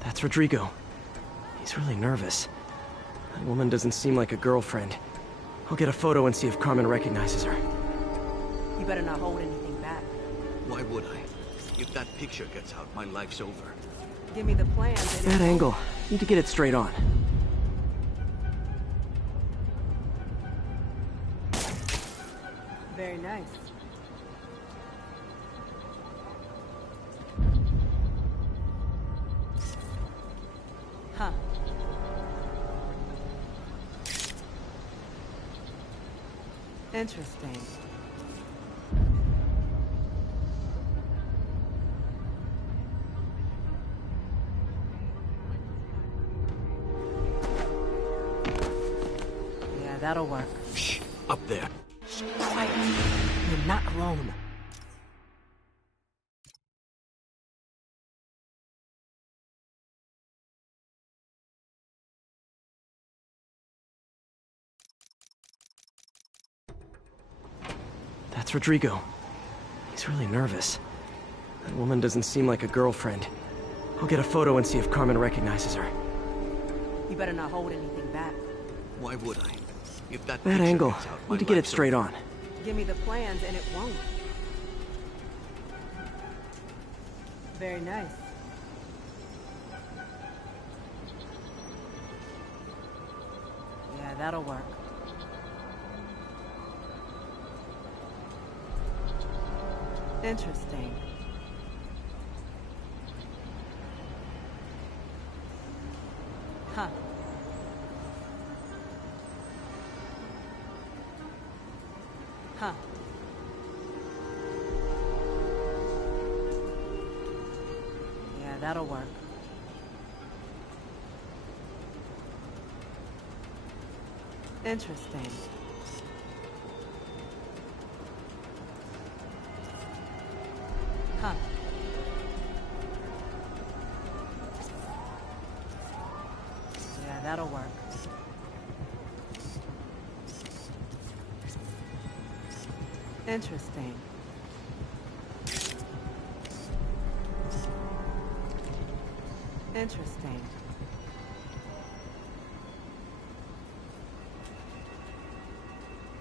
That's Rodrigo. He's really nervous. That woman doesn't seem like a girlfriend. I'll get a photo and see if Carmen recognizes her. You better not hold anything back. Why would I? If that picture gets out, my life's over. Give me the plans. That angle. Need to get it straight on. Very nice. Huh. Interesting. Yeah, that'll work. Shh, up there. Quiet. You're not alone. That's Rodrigo. He's really nervous. That woman doesn't seem like a girlfriend. I'll get a photo and see if Carmen recognizes her. You better not hold anything back. Why would I? If that That picture angle. gets out, my Need to get it life's straight over. on. Give me the plans and it won't. Very nice. Yeah, that'll work. Interesting. Huh. Huh. Yeah, that'll work. Interesting. Huh. Yeah, that'll work. Interesting. Interesting.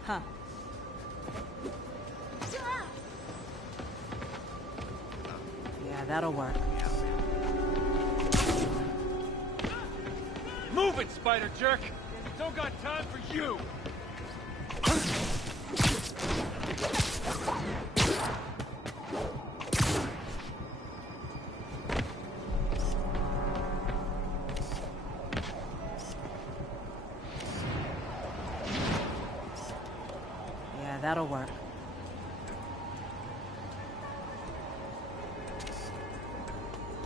Huh. Yeah, that'll work. Move it, spider jerk! Don't got time for you! Yeah, that'll work.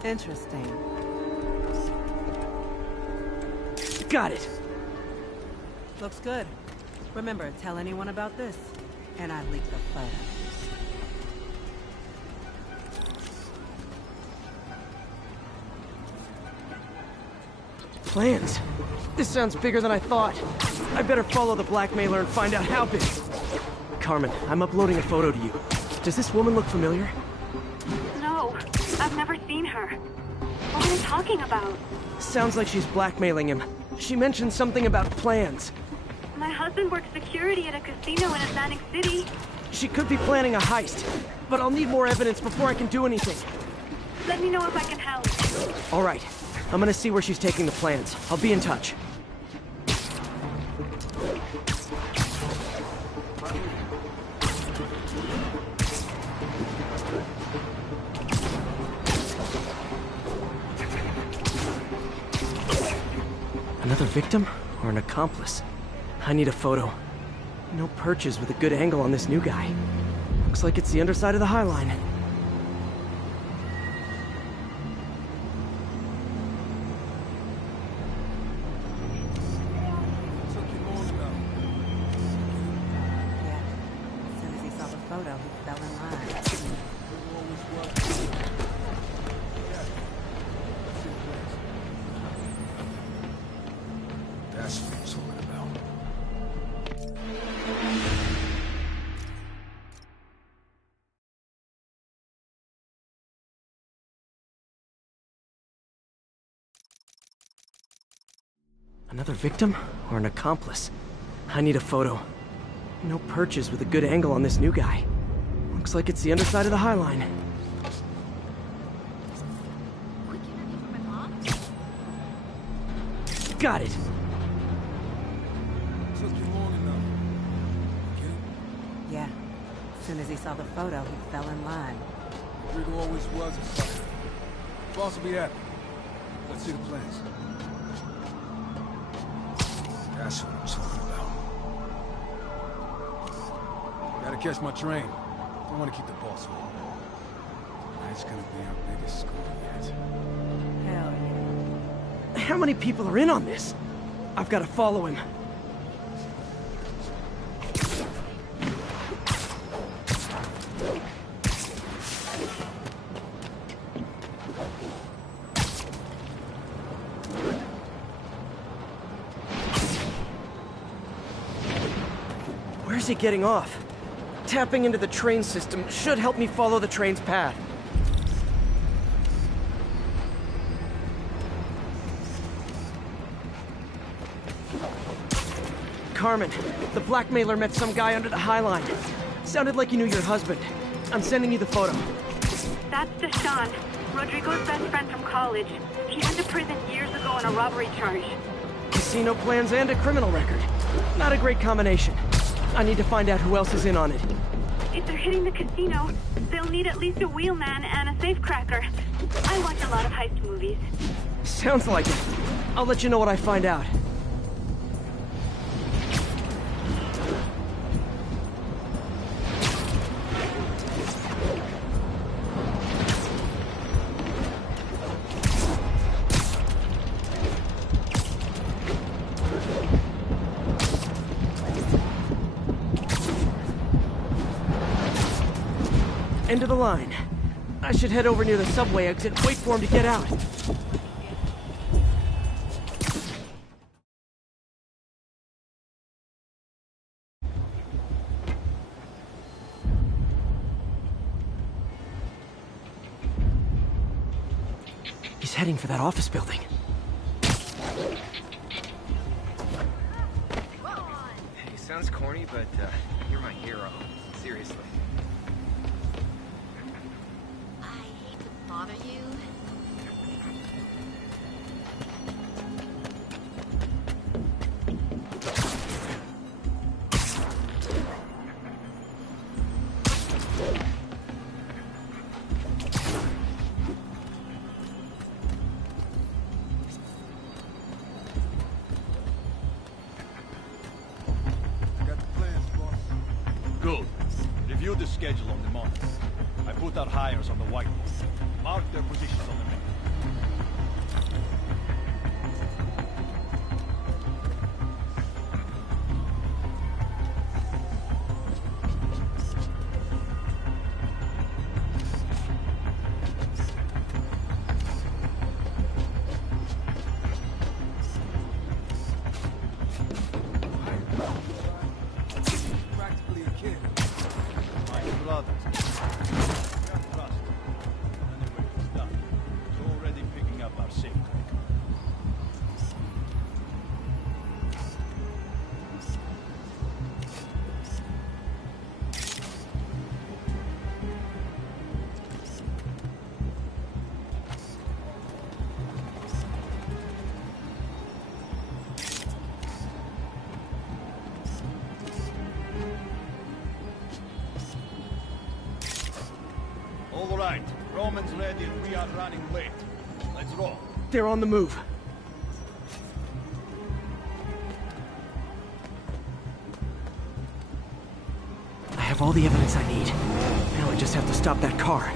Interesting. Got it! Looks good. Remember, tell anyone about this, and I leak the photo. Plans? This sounds bigger than I thought. I better follow the blackmailer and find out how big. Carmen, I'm uploading a photo to you. Does this woman look familiar? No, I've never seen her. What are they talking about? Sounds like she's blackmailing him. She mentioned something about plans. My husband works security at a casino in Atlantic City. She could be planning a heist, but I'll need more evidence before I can do anything. Let me know if I can help. All right. I'm gonna see where she's taking the plans. I'll be in touch. Another victim or an accomplice? I need a photo. No perches with a good angle on this new guy. Looks like it's the underside of the High Line. Another victim or an accomplice? I need a photo. No perches with a good angle on this new guy. Looks like it's the underside of the High Line. Got it. Took you long enough. Yeah. As soon as he saw the photo, he fell in line. Rodrigo always was a sucker. Boss will be happy. Let's see the plans. That's what I'm talking about. Gotta catch my train. Don't want to keep the boss waiting. Tonight's gonna be our biggest score yet. Hell yeah. How many people are in on this? I've got to follow him. Where's he getting off? Tapping into the train system should help me follow the train's path. Carmen, the blackmailer met some guy under the High Line. Sounded like he knew your husband. I'm sending you the photo. That's Deshaun, Rodrigo's best friend from college. He went to prison years ago on a robbery charge. Casino plans and a criminal record. Not a great combination. I need to find out who else is in on it. If they're hitting the casino, they'll need at least a wheelman and a safecracker. I watch a lot of heist movies. Sounds like it. I'll let you know what I find out. End of the line. I should head over near the subway exit, wait for him to get out. He's heading for that office building. Hey, sounds corny, but you're my hero. Seriously. Bother you? Got the plans, boss. Good. Review the schedule on the monitor. I put our hires on the whiteboard. Mark their positions on the map. Practically a kid. My brother. Can't trust. Anyway, it's done. It's already picking up our safe track. All right, Roman's ready and we are running late. Let's roll. They're on the move. I have all the evidence I need. Now I just have to stop that car.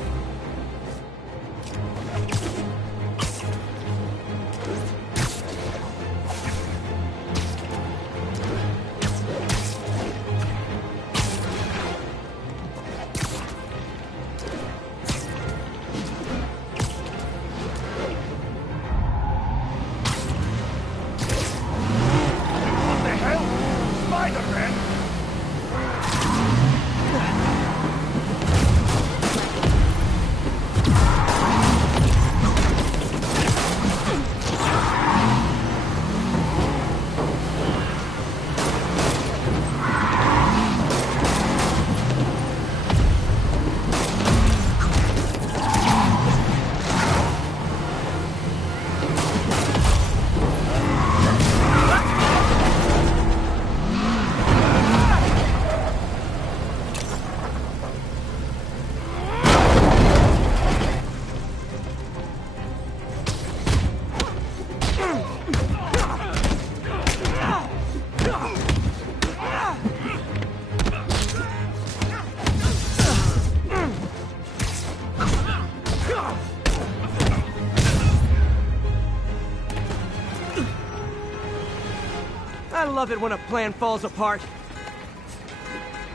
love it when a plan falls apart.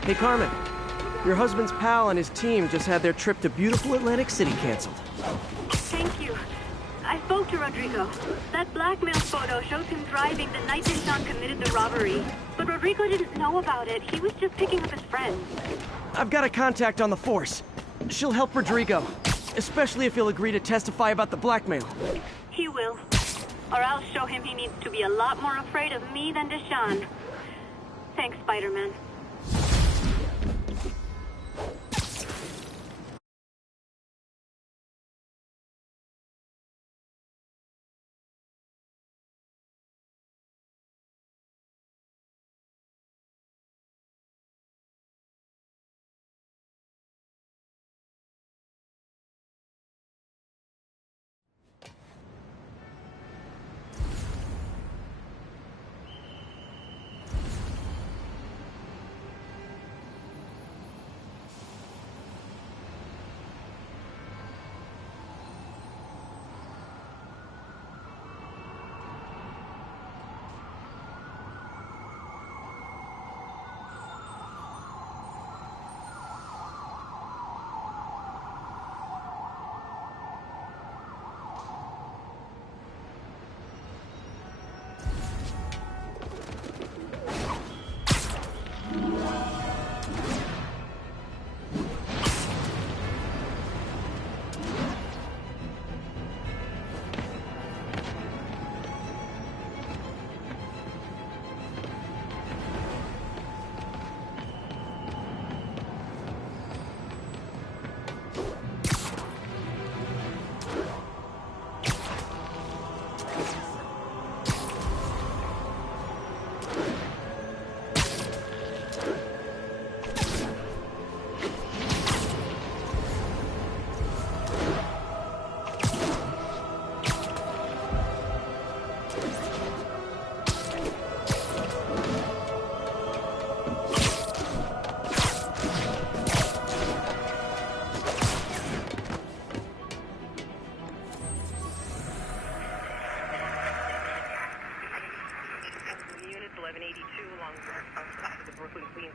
Hey, Carmen. Your husband's pal and his team just had their trip to beautiful Atlantic City canceled. Thank you. I spoke to Rodrigo. That blackmail photo shows him driving the night Deshaun committed the robbery. But Rodrigo didn't know about it. He was just picking up his friends. I've got a contact on the force. She'll help Rodrigo, especially if he'll agree to testify about the blackmail. He will. Or I'll show him he needs to be a lot more afraid of me than Deshaun. Thanks, Spider-Man.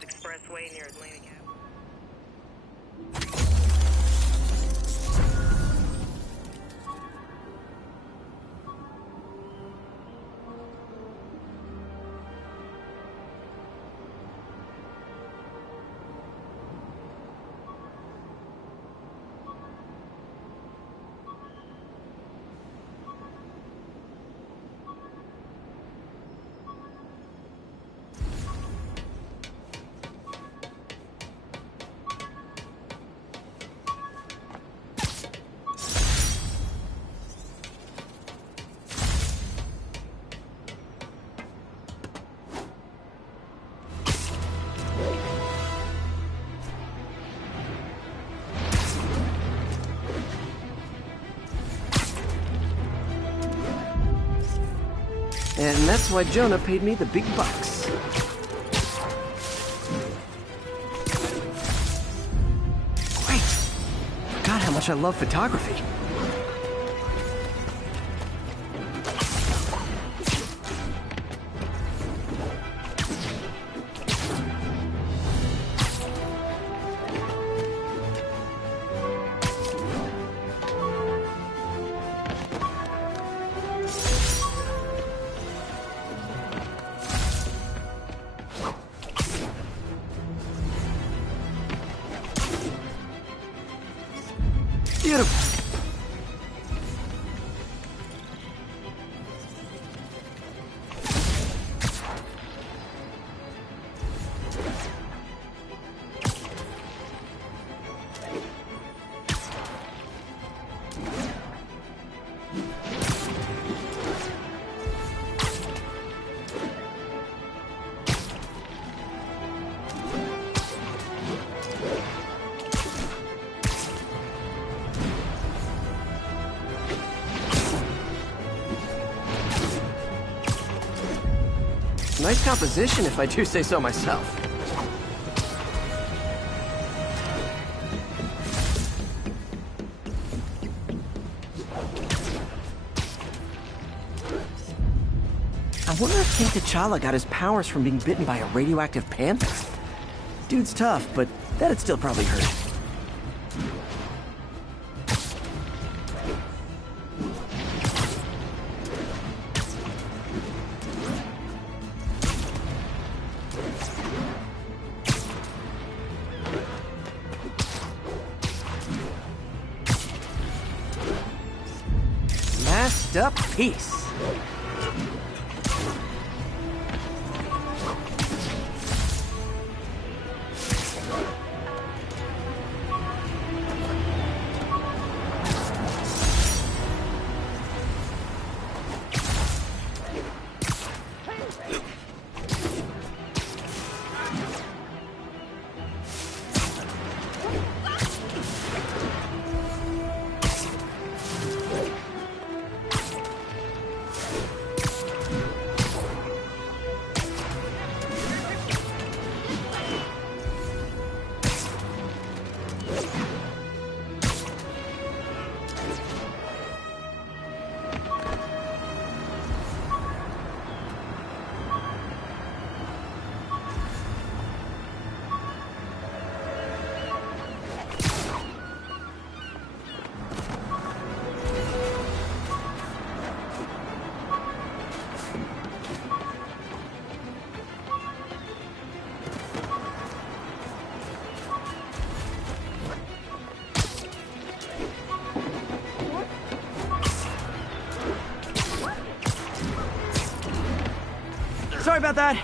Expressway near Atlantic Avenue. And that's why Jonah paid me the big bucks. Great! Forgot how much I love photography. Beautiful. Nice composition, if I do say so myself. I wonder if King T'Challa got his powers from being bitten by a radioactive panther. Dude's tough, but that'd still probably hurt. Masked up piece. Sorry about that.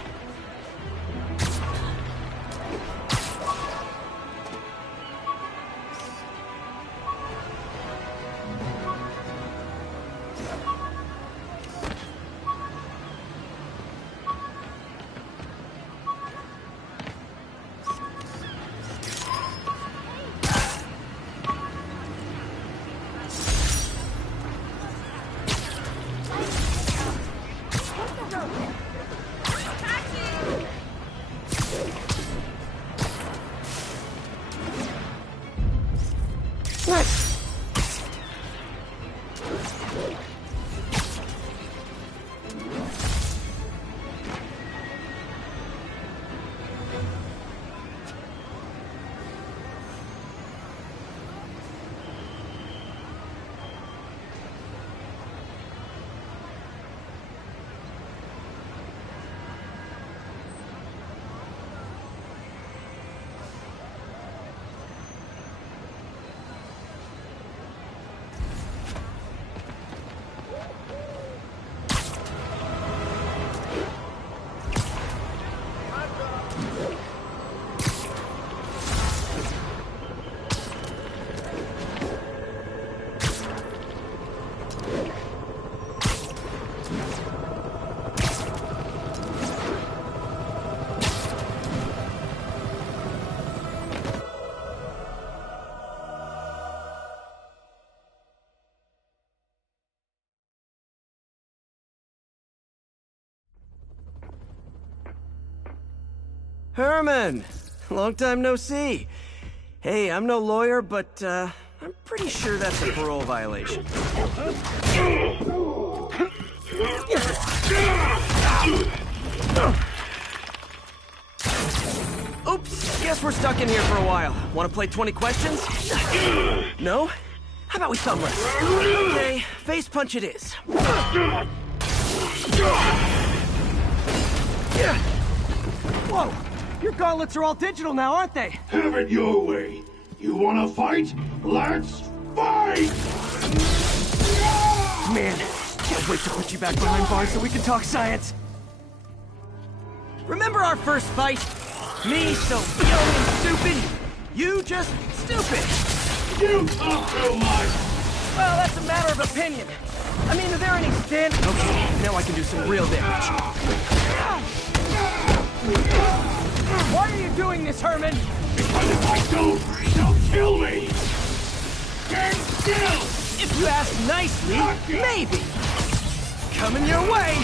Herman! Long time no see. Hey, I'm no lawyer, but, I'm pretty sure that's a parole violation. Oops, guess we're stuck in here for a while. Want to play 20 questions? No? How about we thumb wrestle? Okay, face punch it is. Whoa! Your gauntlets are all digital now, aren't they? Have it your way. You wanna fight? Let's fight! Man, can't wait to put you back behind bars so we can talk science. Remember our first fight? Me so young and stupid, you just stupid. You talk too much! Well, that's a matter of opinion. I mean, are there any stand... Okay, now I can do some real damage. Why are you doing this, Herman? Because if I don't, you'll kill me! Stand still! If you ask nicely, maybe. Coming your way!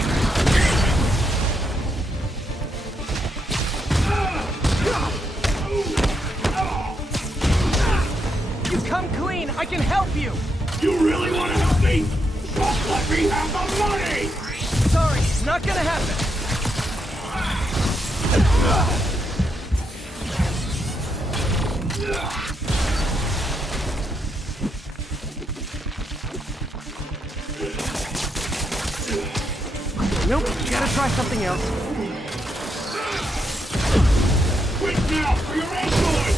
You come clean, I can help you! You really want to help me? Just let me have the money! Sorry, not gonna happen. Nope, gotta try something else. Quick now, for your escort!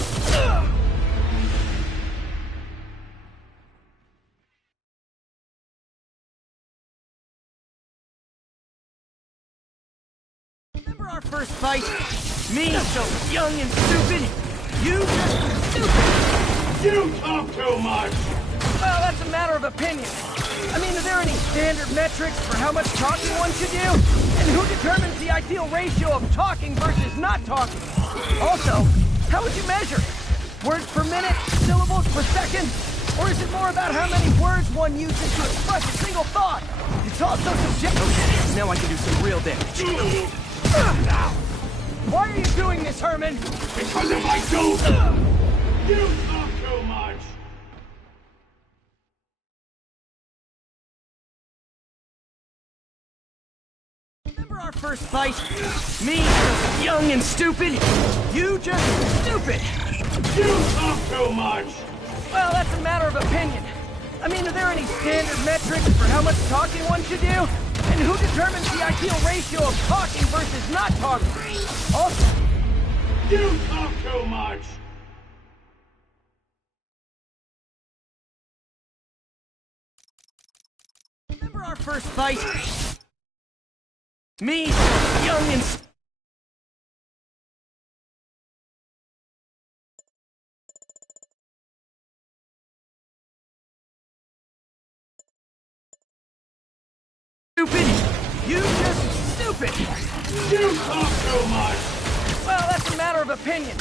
Remember our first fight? Me, so young and stupid. You just stupid. You talk too much! Well, that's a matter of opinion. I mean, are there any standard metrics for how much talking one should do? And who determines the ideal ratio of talking versus not talking? Also, how would you measure it? Words per minute? Syllables per second? Or is it more about how many words one uses to express a single thought? It's also subjective. Okay, now I can do some real damage. Why are you doing this, Herman? Because if I don't, you talk too much! Remember our first fight? Me, so young and stupid. You just stupid. You talk too much! Well, that's a matter of opinion. I mean, are there any standard metrics for how much talking one should do? And who determines the ideal ratio of talking versus not talking? Also, you talk too much! Remember our first fight? Me, so young and stupid. You just stupid. You talk too much! Well, that's a matter of opinion.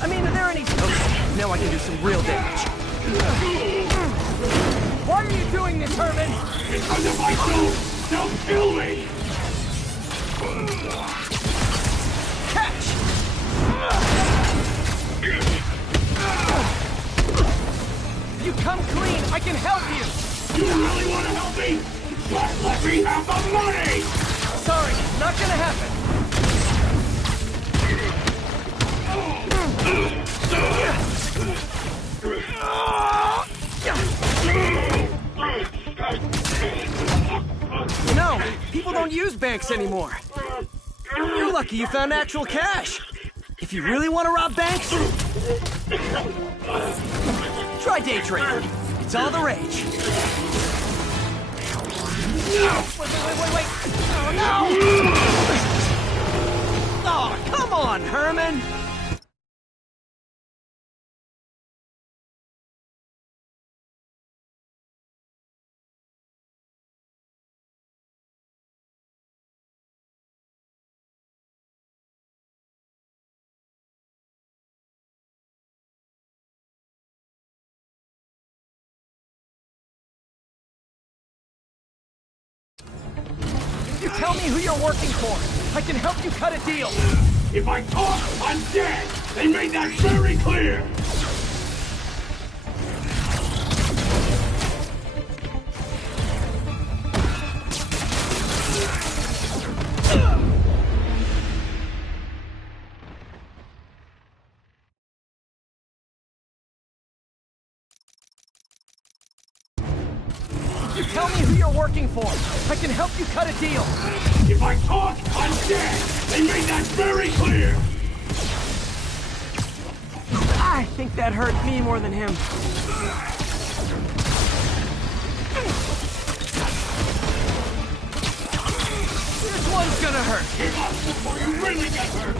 I mean, are there any... Okay, now I can do some real damage. Why are you doing this, Herman? Because if I don't, they'll kill me! Catch! If you come clean, I can help you! You really want to help me? Just let me have the money! Sorry, not gonna happen. No, people don't use banks anymore. You're lucky you found actual cash. If you really want to rob banks, try day trading. It's all the rage. Wait. Oh, no! Oh, come on, Herman! You tell me who you're working for. I can help you cut a deal. If I talk, I'm dead! They made that very clear! You tell me who you're working for. I can help you cut a deal. If I talk, I'm dead! They made that very clear! I think that hurt me more than him. This one's gonna hurt. Give up before you really get hurt!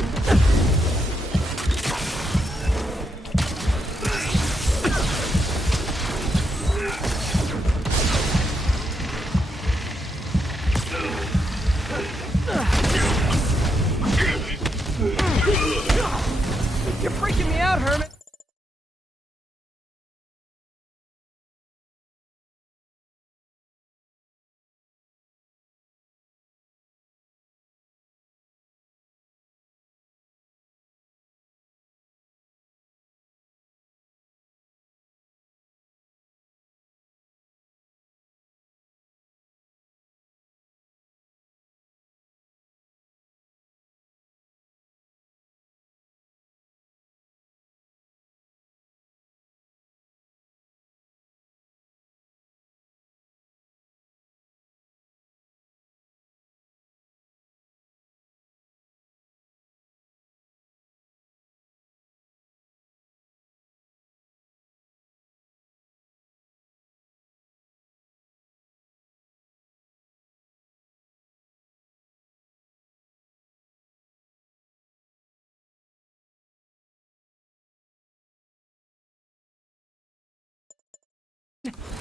You're freaking me out, Herman.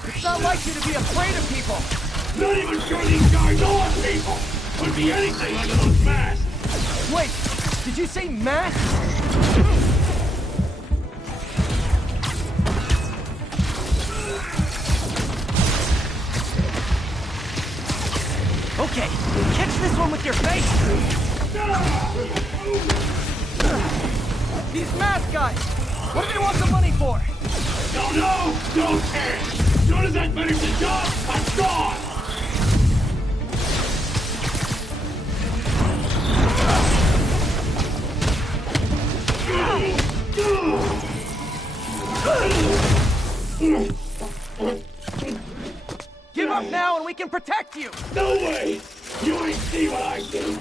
It's not like you to be afraid of people! Not even sure these guys are people! Could be anything under those masks! Wait! Did you say masks? Okay, catch this one with your face! These mask guys! What do they want the money for? Don't know! Don't care! As soon as I finish the job, I'm gone! Give up now and we can protect you! No way! You ain't see what I see!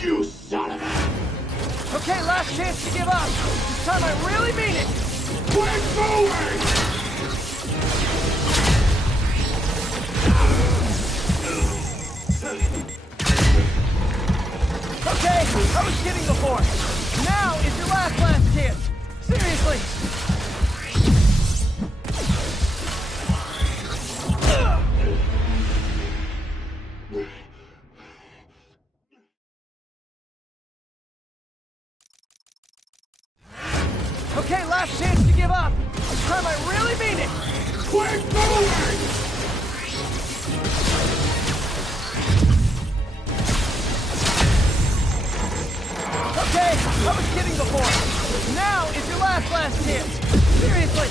You son of a... Okay, last chance to give up! This time I really mean it! We're moving! Okay, I was kidding before. Now is your last chance. Seriously. Okay, last chance to give up. This time I really mean it. We're moving! Okay, I was kidding before. Now is your last chance. Seriously.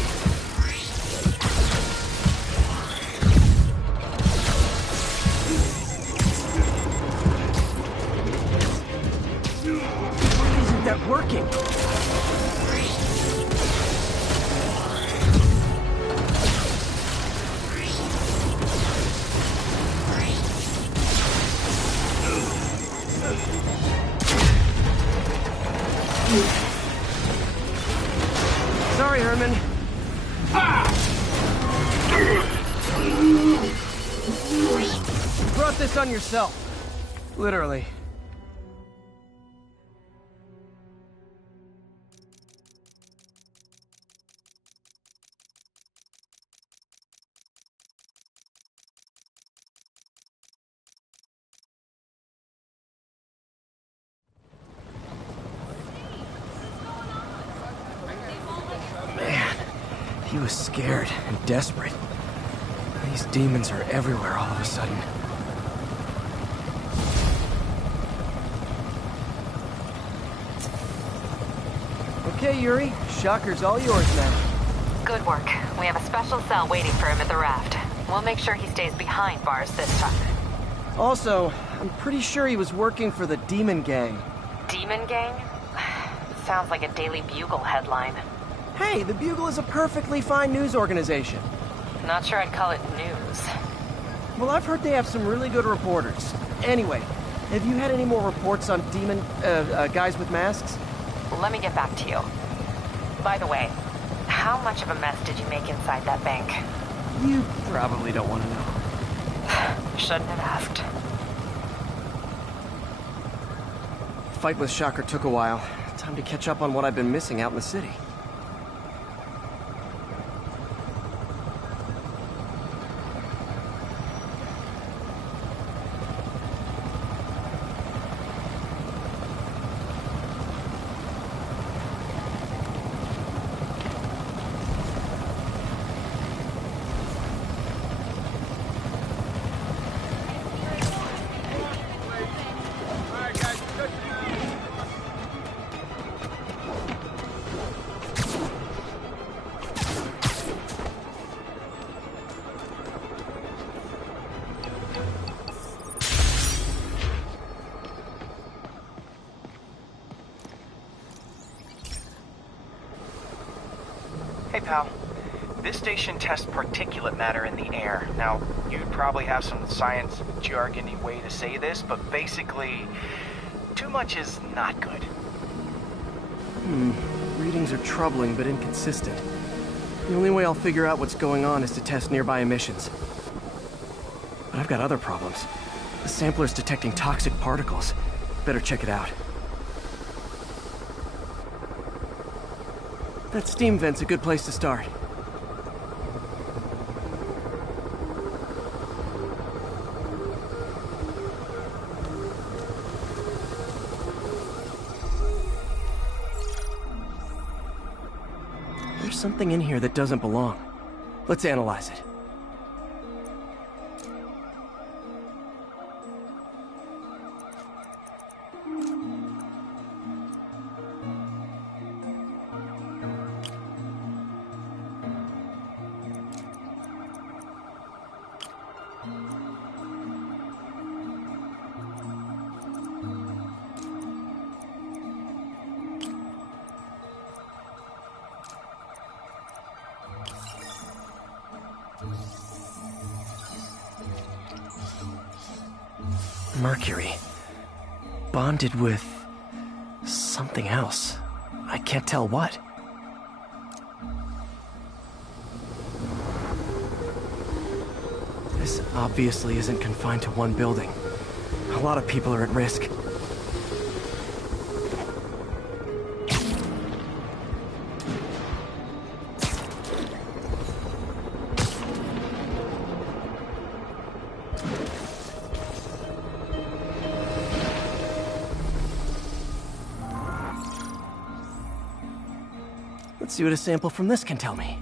Why isn't that working? Sorry, Herman. You brought this on yourself. Literally. He was scared and desperate. These demons are everywhere all of a sudden. Okay, Yuri. Shocker's all yours now. Good work. We have a special cell waiting for him at the raft. We'll make sure he stays behind bars this time. Also, I'm pretty sure he was working for the Demon Gang. Demon Gang? Sounds like a Daily Bugle headline. Hey, the Bugle is a perfectly fine news organization. Not sure I'd call it news. Well, I've heard they have some really good reporters. Anyway, have you had any more reports on demon, guys with masks? Let me get back to you. By the way, how much of a mess did you make inside that bank? You probably don't want to know. Shouldn't have asked. Fight with Shocker took a while. Time to catch up on what I've been missing out in the city. Hey, pal. This station tests particulate matter in the air. Now, you'd probably have some science jargony way to say this, but basically, too much is not good. Readings are troubling but inconsistent. The only way I'll figure out what's going on is to test nearby emissions. But I've got other problems. The sampler's detecting toxic particles. Better check it out. That steam vent's a good place to start. There's something in here that doesn't belong. Let's analyze it. Mercury. Bonded with something else. I can't tell what. This obviously isn't confined to one building. A lot of people are at risk. Let's see what a sample from this can tell me.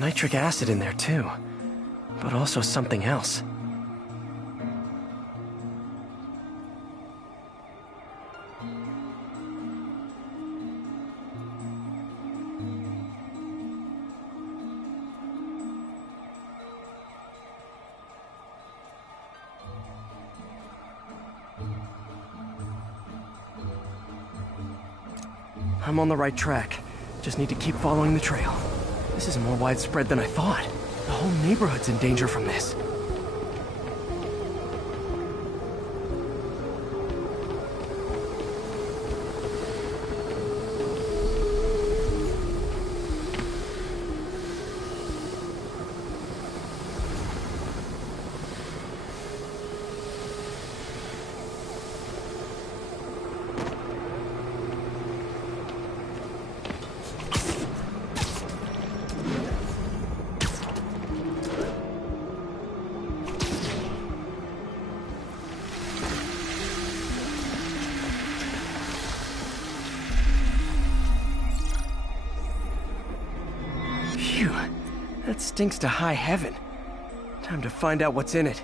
Nitric acid in there too, but also something else. I'm on the right track. Just need to keep following the trail. This is more widespread than I thought. The whole neighborhood's in danger from this. Phew, that stinks to high heaven. Time to find out what's in it.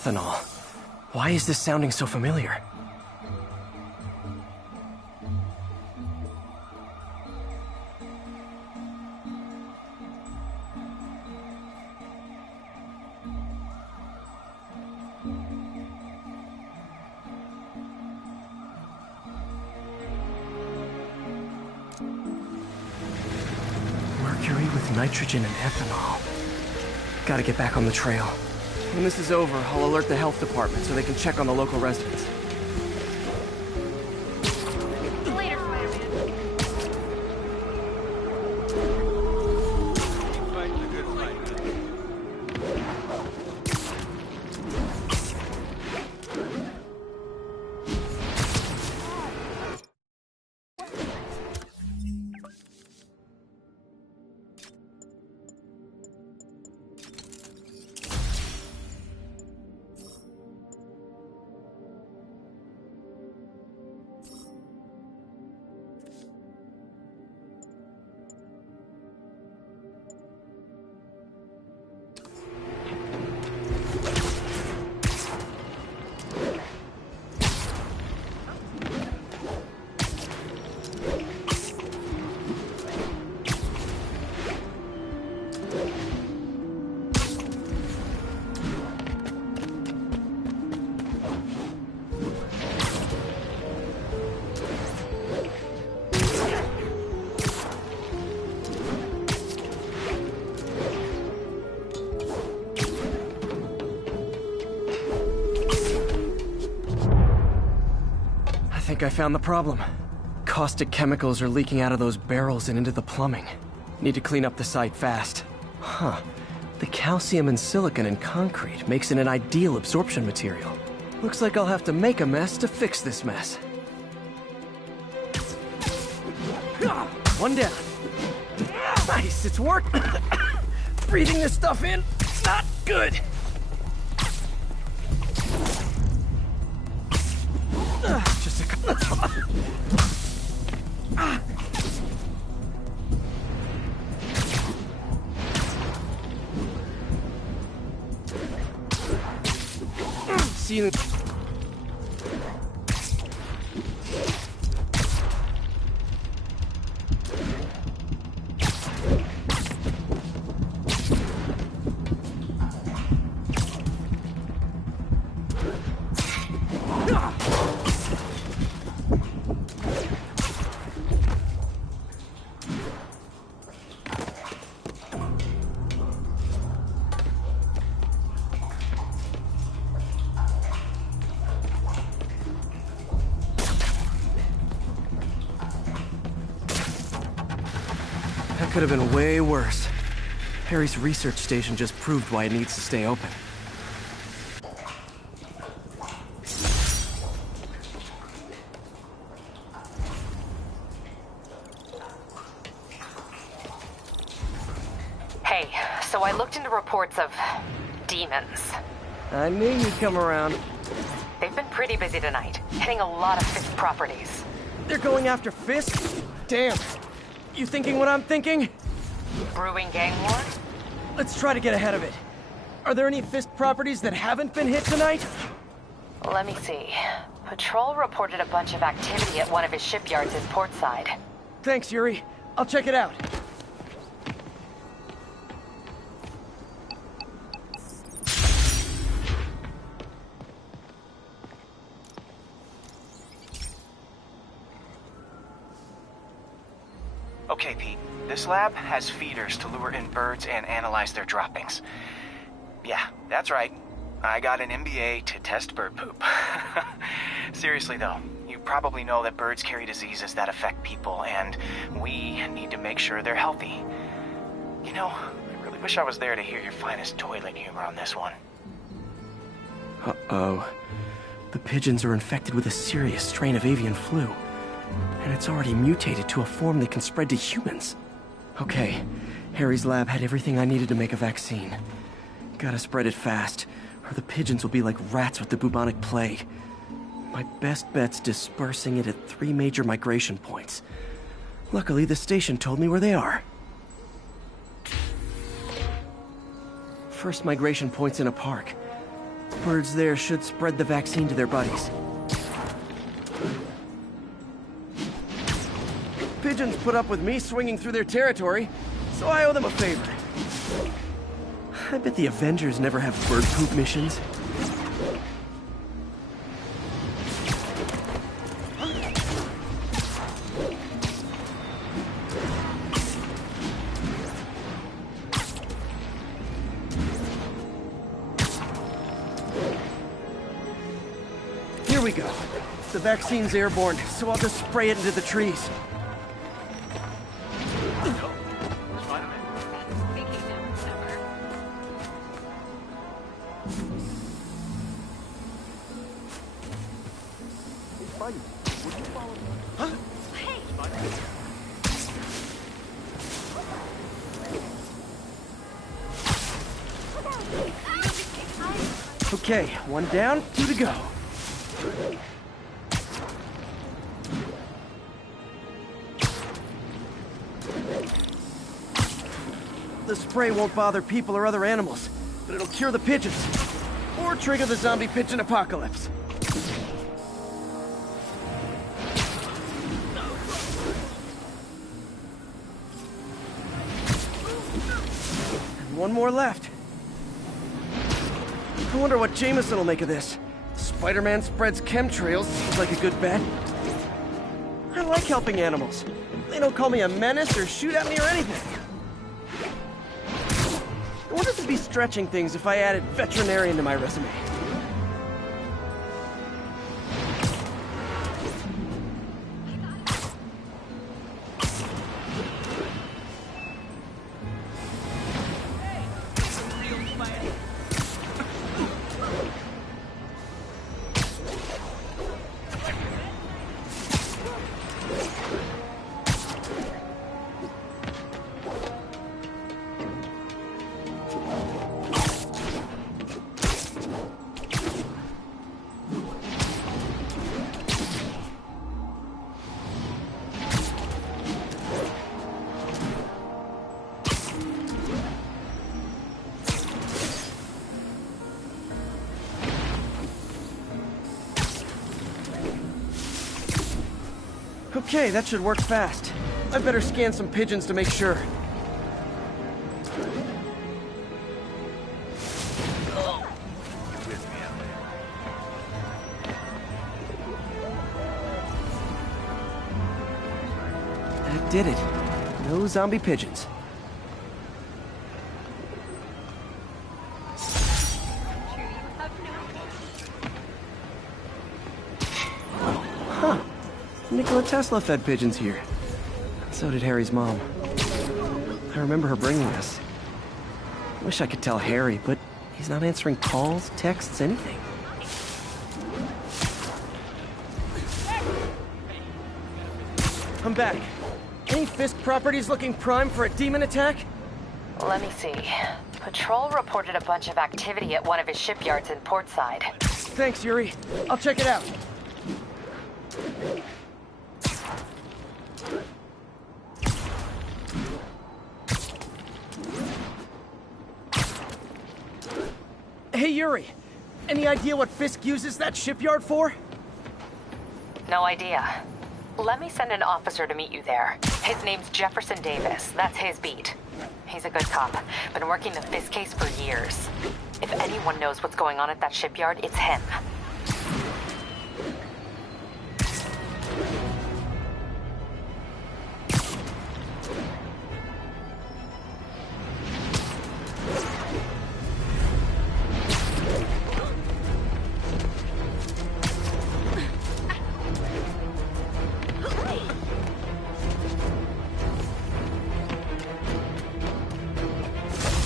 Ethanol. Why is this sounding so familiar? Mercury with nitrogen and ethanol. Gotta get back on the trail. When this is over, I'll alert the health department so they can check on the local residents. Later, Spider-Man. Fight's a good fight. I think I found the problem. Caustic chemicals are leaking out of those barrels and into the plumbing. Need to clean up the site fast. Huh. The calcium and silicon in concrete makes it an ideal absorption material. Looks like I'll have to make a mess to fix this mess. One down. Nice, it's worked. Breathing this stuff in, not good. Just a See you. That could have been way worse. Harry's research station just proved why it needs to stay open. Hey, so I looked into reports of demons. I knew you'd come around. They've been pretty busy tonight, hitting a lot of Fisk properties. They're going after Fisk? Damn. You thinking what I'm thinking? Brewing gang war? Let's try to get ahead of it. Are there any Fisk properties that haven't been hit tonight? Let me see. Patrol reported a bunch of activity at one of his shipyards in Portside. Thanks, Yuri. I'll check it out. Okay, Pete. This lab has feeders to lure in birds and analyze their droppings. Yeah, that's right. I got an MBA to test bird poop. Seriously though, you probably know that birds carry diseases that affect people, and we need to make sure they're healthy. You know, I really wish I was there to hear your finest toilet humor on this one. Uh-oh. The pigeons are infected with a serious strain of avian flu. And it's already mutated to a form that can spread to humans. Okay, Harry's lab had everything I needed to make a vaccine. Gotta spread it fast, or the pigeons will be like rats with the bubonic plague. My best bet's dispersing it at 3 major migration points. Luckily, the station told me where they are. First migration point's in a park. Birds there should spread the vaccine to their buddies. Pigeons put up with me swinging through their territory, so I owe them a favor. I bet the Avengers never have bird poop missions. Here we go. The vaccine's airborne, so I'll just spray it into the trees. Okay, one down, 2 to go. The spray won't bother people or other animals, but it'll cure the pigeons. Or trigger the zombie pigeon apocalypse. And one more left. I wonder what Jameson will make of this. Spider-Man spreads chemtrails, seems like a good bet. I like helping animals. They don't call me a menace or shoot at me or anything. I wonder if it'd be stretching things if I added veterinarian to my resume. Okay, that should work fast. I better scan some pigeons to make sure. That did it. No zombie pigeons. Nikola Tesla fed pigeons here. So did Harry's mom. I remember her bringing us. Wish I could tell Harry, but he's not answering calls, texts, anything. I'm back. Any Fisk properties looking prime for a demon attack? Let me see. Patrol reported a bunch of activity at one of his shipyards in Portside. Thanks, Yuri. I'll check it out. Hey, Yuri. Any idea what Fisk uses that shipyard for? No idea. Let me send an officer to meet you there. His name's Jefferson Davis. That's his beat. He's a good cop. Been working the Fisk case for years. If anyone knows what's going on at that shipyard, it's him.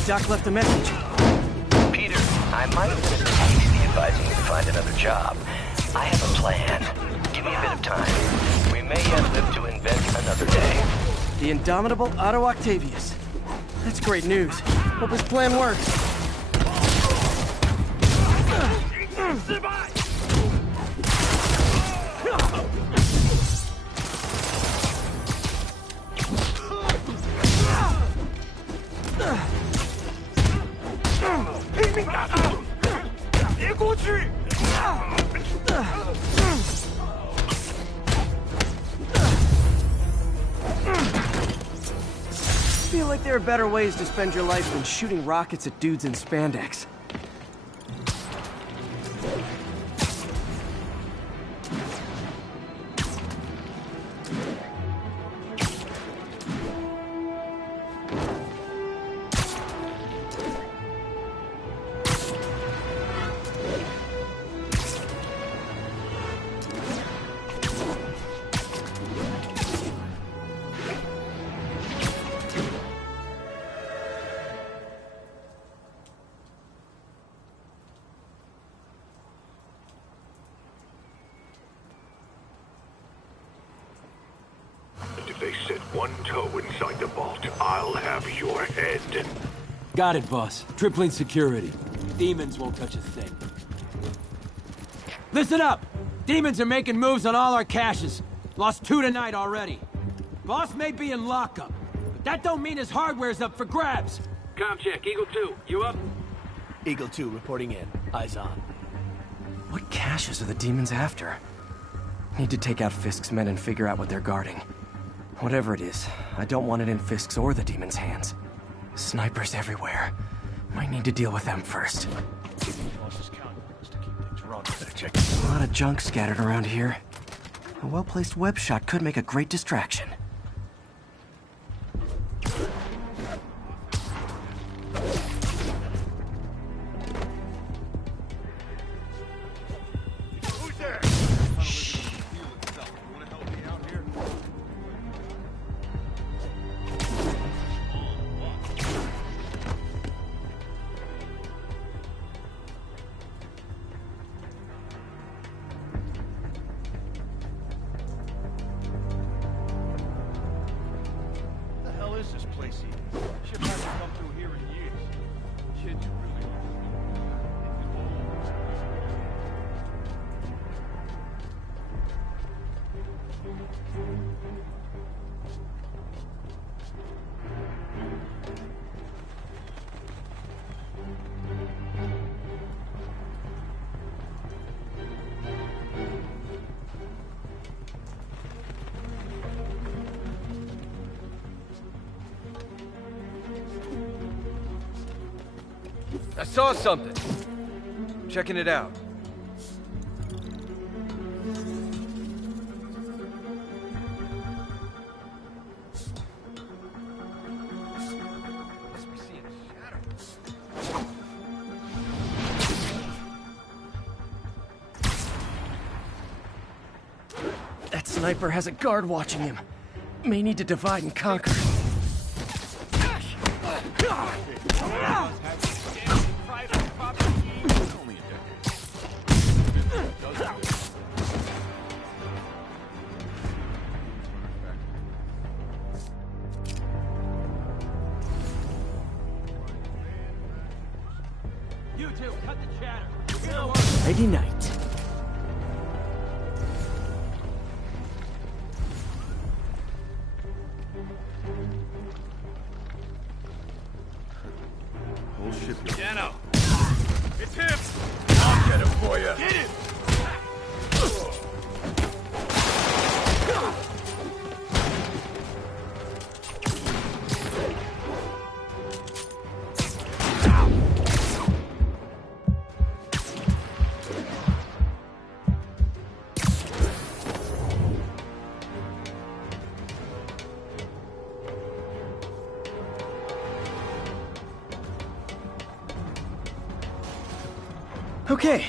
Doc left a message. Peter, I might have been hasty advising you to find another job. I have a plan. Give me a bit of time. We may yet live to invent another day. The indomitable Otto Octavius. That's great news. Hope his plan works. 过去！ Feel like there are better ways to spend your life than shooting rockets at dudes in spandex. If they set one toe inside the vault, I'll have your head. Got it, boss. Tripling security. Demons won't touch a thing. Listen up! Demons are making moves on all our caches. Lost 2 tonight already. Boss may be in lockup, but that don't mean his hardware's up for grabs. Com check, Eagle 2, you up? Eagle 2 reporting in. Eyes on. What caches are the demons after? Need to take out Fisk's men and figure out what they're guarding. Whatever it is, I don't want it in Fisk's or the demons' hands. Snipers everywhere. Might need to deal with them first. A lot of junk scattered around here. A well-placed web shot could make a great distraction. Who's there? What the hell is this place even? Shit hasn't come through here in years. Kids really I saw something. Checking it out. Must be seeing shadows. That sniper has a guard watching him. May need to divide and conquer. You two, cut the chatter. Friday night. whole ship. Dano! It's him! I'll get him for you! Get him! Okay,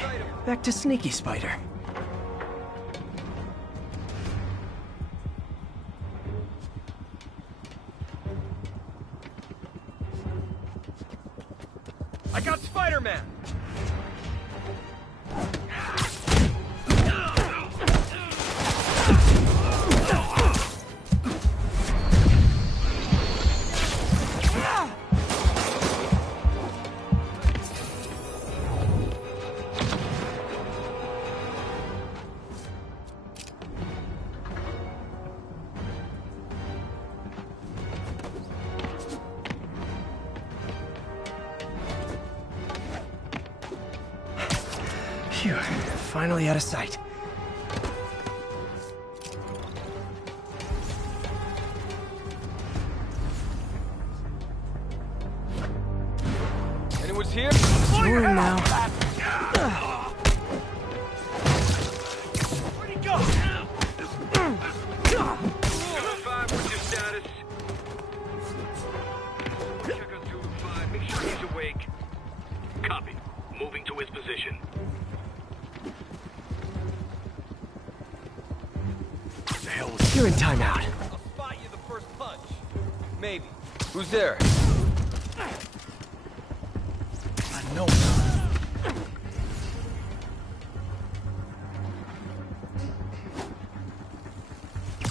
back to Sneaky Spider. I got Spider-Man! Phew, finally out of sight. Anyone's here? You're in now. Where'd he go? 5, what's your status? Check on 2-5. Make sure he's awake. Copy. Moving to his position. The hell was You're in timeout. I'll spot you the first punch. Maybe. Who's there? I know.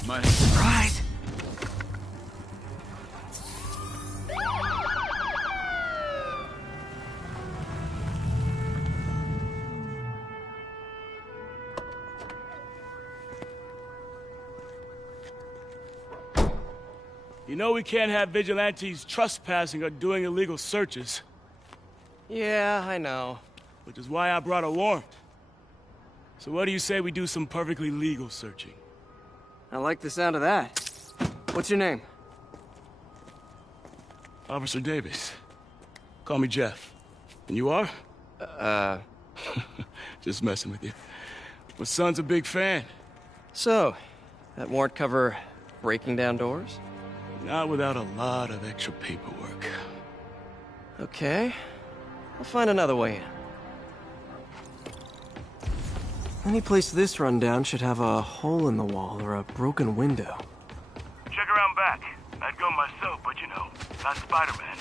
My Surprise! You know we can't have vigilantes trespassing or doing illegal searches. Yeah, I know. Which is why I brought a warrant. So what do you say we do some perfectly legal searching? I like the sound of that. What's your name? Officer Davis. Call me Jeff. And you are? Just messing with you. My son's a big fan. So, that warrant cover breaking down doors? Not without a lot of extra paperwork. Okay. I'll find another way in. Any place this rundown should have a hole in the wall or a broken window. Check around back. I'd go myself, but you know, not Spider-Man.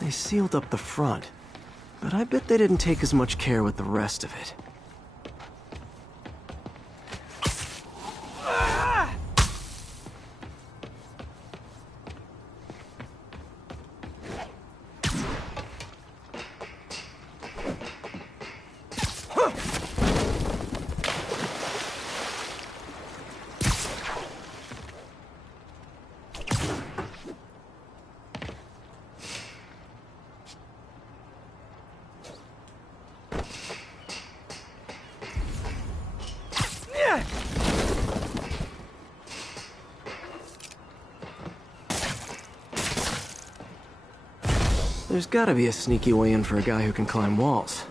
They sealed up the front, but I bet they didn't take as much care with the rest of it. There's gotta be a sneaky way in for a guy who can climb walls.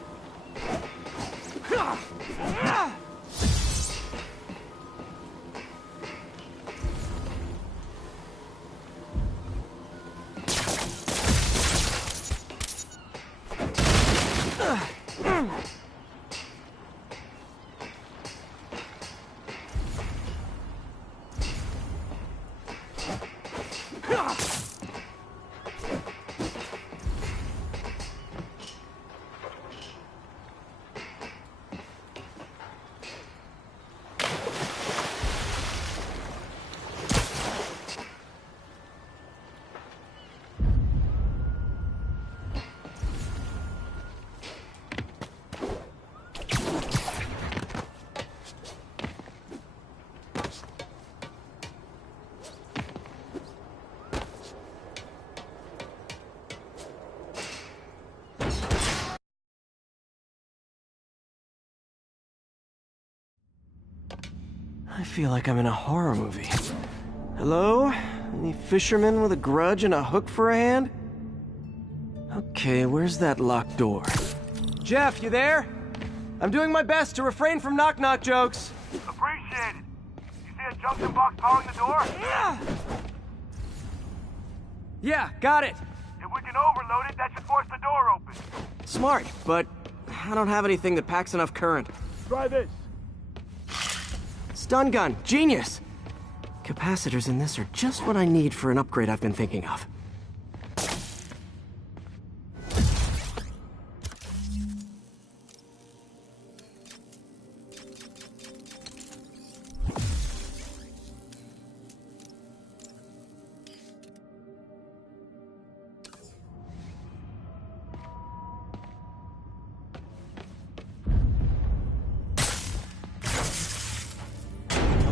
I feel like I'm in a horror movie. Hello? Any fisherman with a grudge and a hook for a hand? Okay, where's that locked door? Jeff, you there? I'm doing my best to refrain from knock-knock jokes. Appreciate it. You see a junction box powering the door? Yeah, got it. If we can overload it, that should force the door open. Smart, but I don't have anything that packs enough current. Try this. Stun gun, genius! Capacitors in this are just what I need for an upgrade I've been thinking of.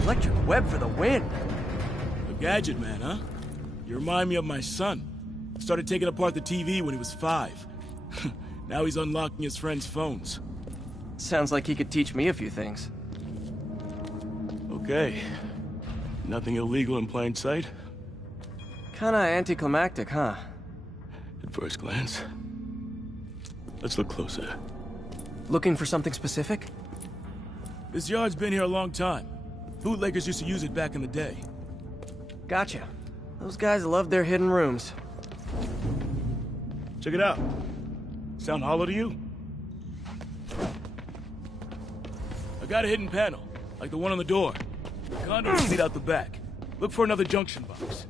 Electric web for the win. A gadget man, huh? You remind me of my son. Started taking apart the TV when he was 5. Now he's unlocking his friends' phones. Sounds like he could teach me a few things. Okay. Nothing illegal in plain sight? Kinda anticlimactic, huh? At first glance. Let's look closer. Looking for something specific? This yard's been here a long time. Bootleggers used to use it back in the day. Gotcha. Those guys love their hidden rooms. Check it out. Sound hollow to you? I got a hidden panel, like the one on the door. Conduits lead out the back. Look for another junction box.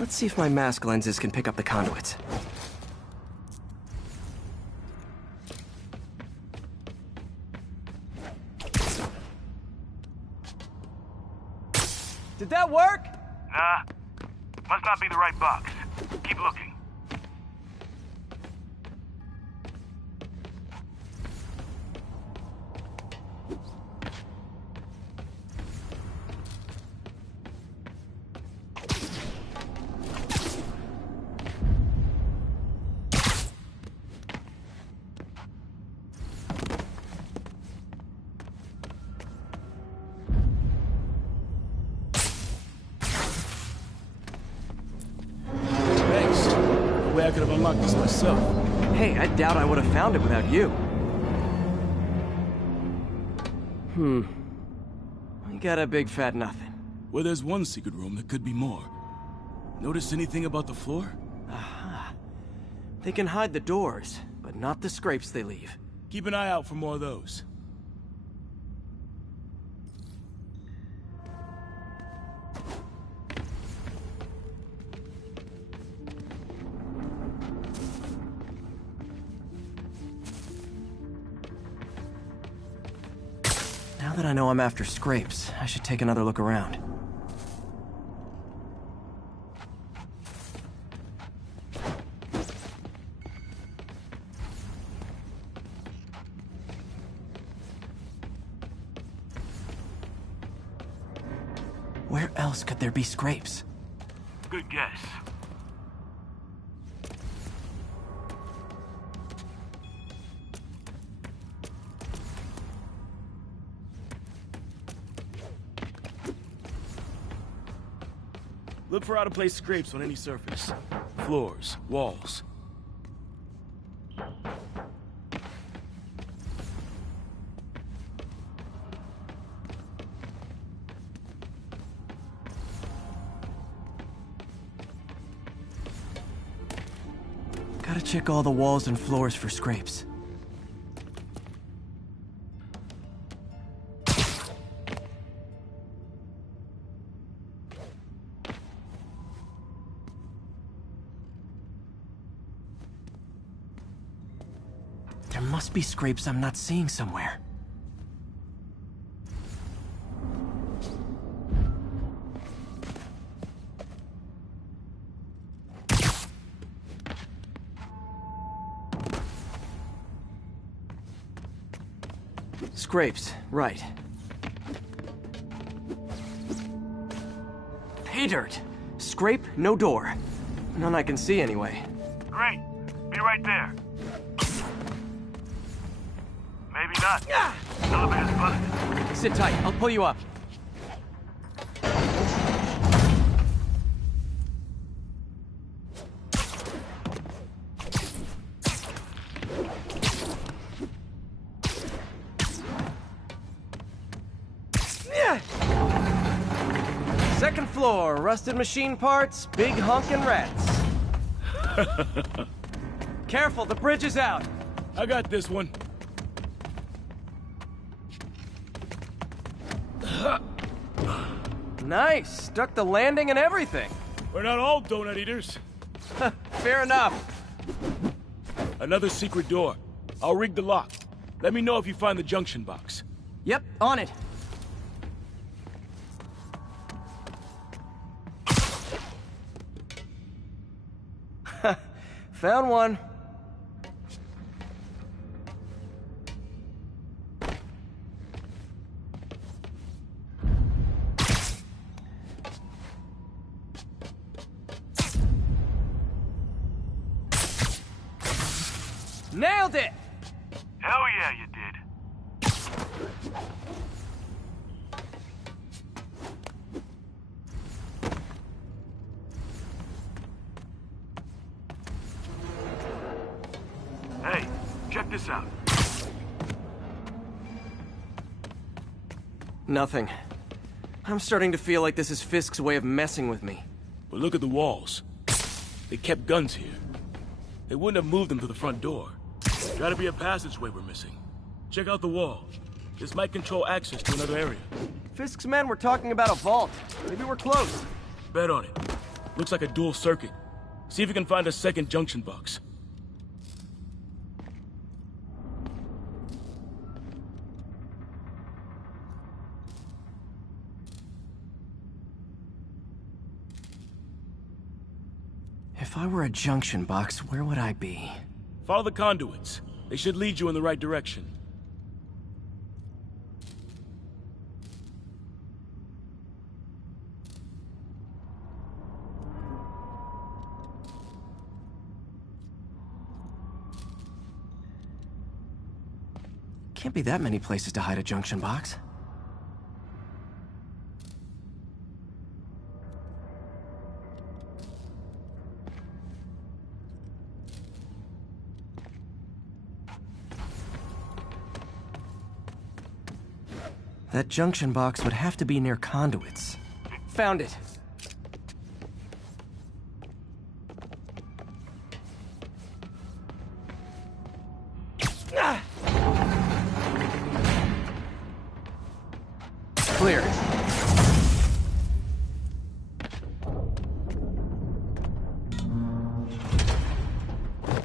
Let's see if my mask lenses can pick up the conduits. Did that work? Nah. Must not be the right box. Keep looking. I could have unlocked this myself. Hey, I doubt I would have found it without you. We got a big fat nothing. Well, there's one secret room that could be more. Notice anything about the floor? Aha. They can hide the doors, but not the scrapes they leave. Keep an eye out for more of those. Now that I know I'm after scrapes, I should take another look around. Where else could there be scrapes? Good guess. Look for out-of-place scrapes on any surface. Floors, walls. Gotta check all the walls and floors for scrapes. There must be scrapes I'm not seeing somewhere. Scrapes, right. Pay dirt. Scrape, no door. None I can see anyway. Great. Be right there. Maybe not. Elevator's busted. Sit tight, I'll pull you up. Second floor, rusted machine parts, big honkin' rats. Careful, the bridge is out. I got this one. Nice! Stuck the landing and everything! We're not all donut eaters. Fair enough. Another secret door. I'll rig the lock. Let me know if you find the junction box. Yep, on it. Found one. Nailed it! Hell yeah, you did. Hey, check this out. Nothing. I'm starting to feel like this is Fisk's way of messing with me. But look at the walls. They kept guns here. They wouldn't have moved them to the front door. Gotta be a passageway we're missing. Check out the wall. This might control access to another area. Fisk's men were talking about a vault. Maybe we're close. Bet on it. Looks like a dual circuit. See if you can find a second junction box. If I were a junction box, where would I be? Follow the conduits. They should lead you in the right direction. Can't be that many places to hide a junction box. That junction box would have to be near conduits. Found it. Clear.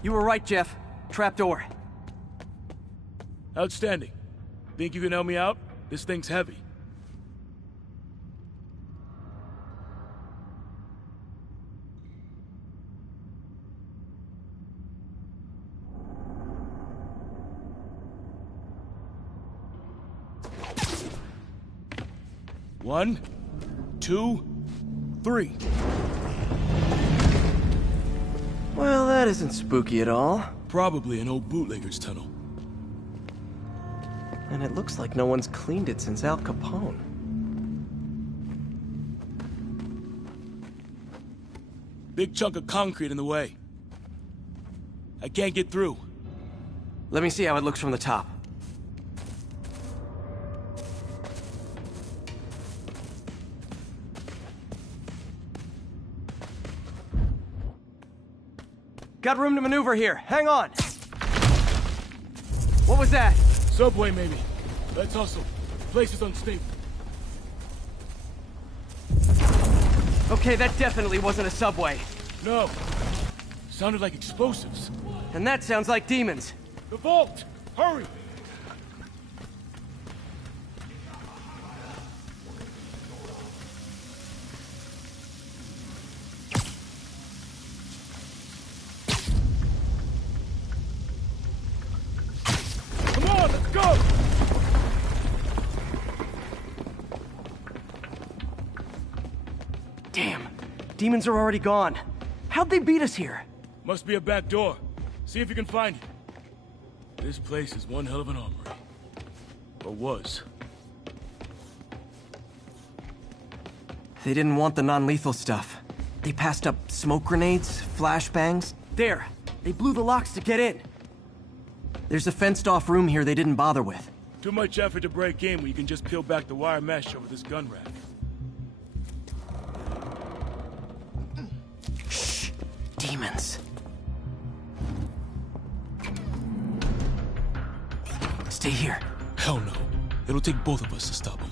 You were right, Jeff. Trapdoor. Outstanding. Think you can help me out? This thing's heavy. One, two, three. Well, that isn't spooky at all. Probably an old bootlegger's tunnel. And it looks like no one's cleaned it since Al Capone. Big chunk of concrete in the way. I can't get through. Let me see how it looks from the top. Got room to maneuver here. Hang on. What was that? Subway, maybe. Let's hustle. The place is unstable. Okay, that definitely wasn't a subway. No. Sounded like explosives. And that sounds like demons. The vault! Hurry! Go! Damn. Demons are already gone. How'd they beat us here? Must be a back door. See if you can find it. This place is one hell of an armory. Or was. They didn't want the non-lethal stuff. They passed up smoke grenades, flashbangs. There. They blew the locks to get in. There's a fenced-off room here they didn't bother with. Too much effort to break in when you can just peel back the wire mesh over this gun rack. Shh! Demons. Stay here. Hell no. It'll take both of us to stop them.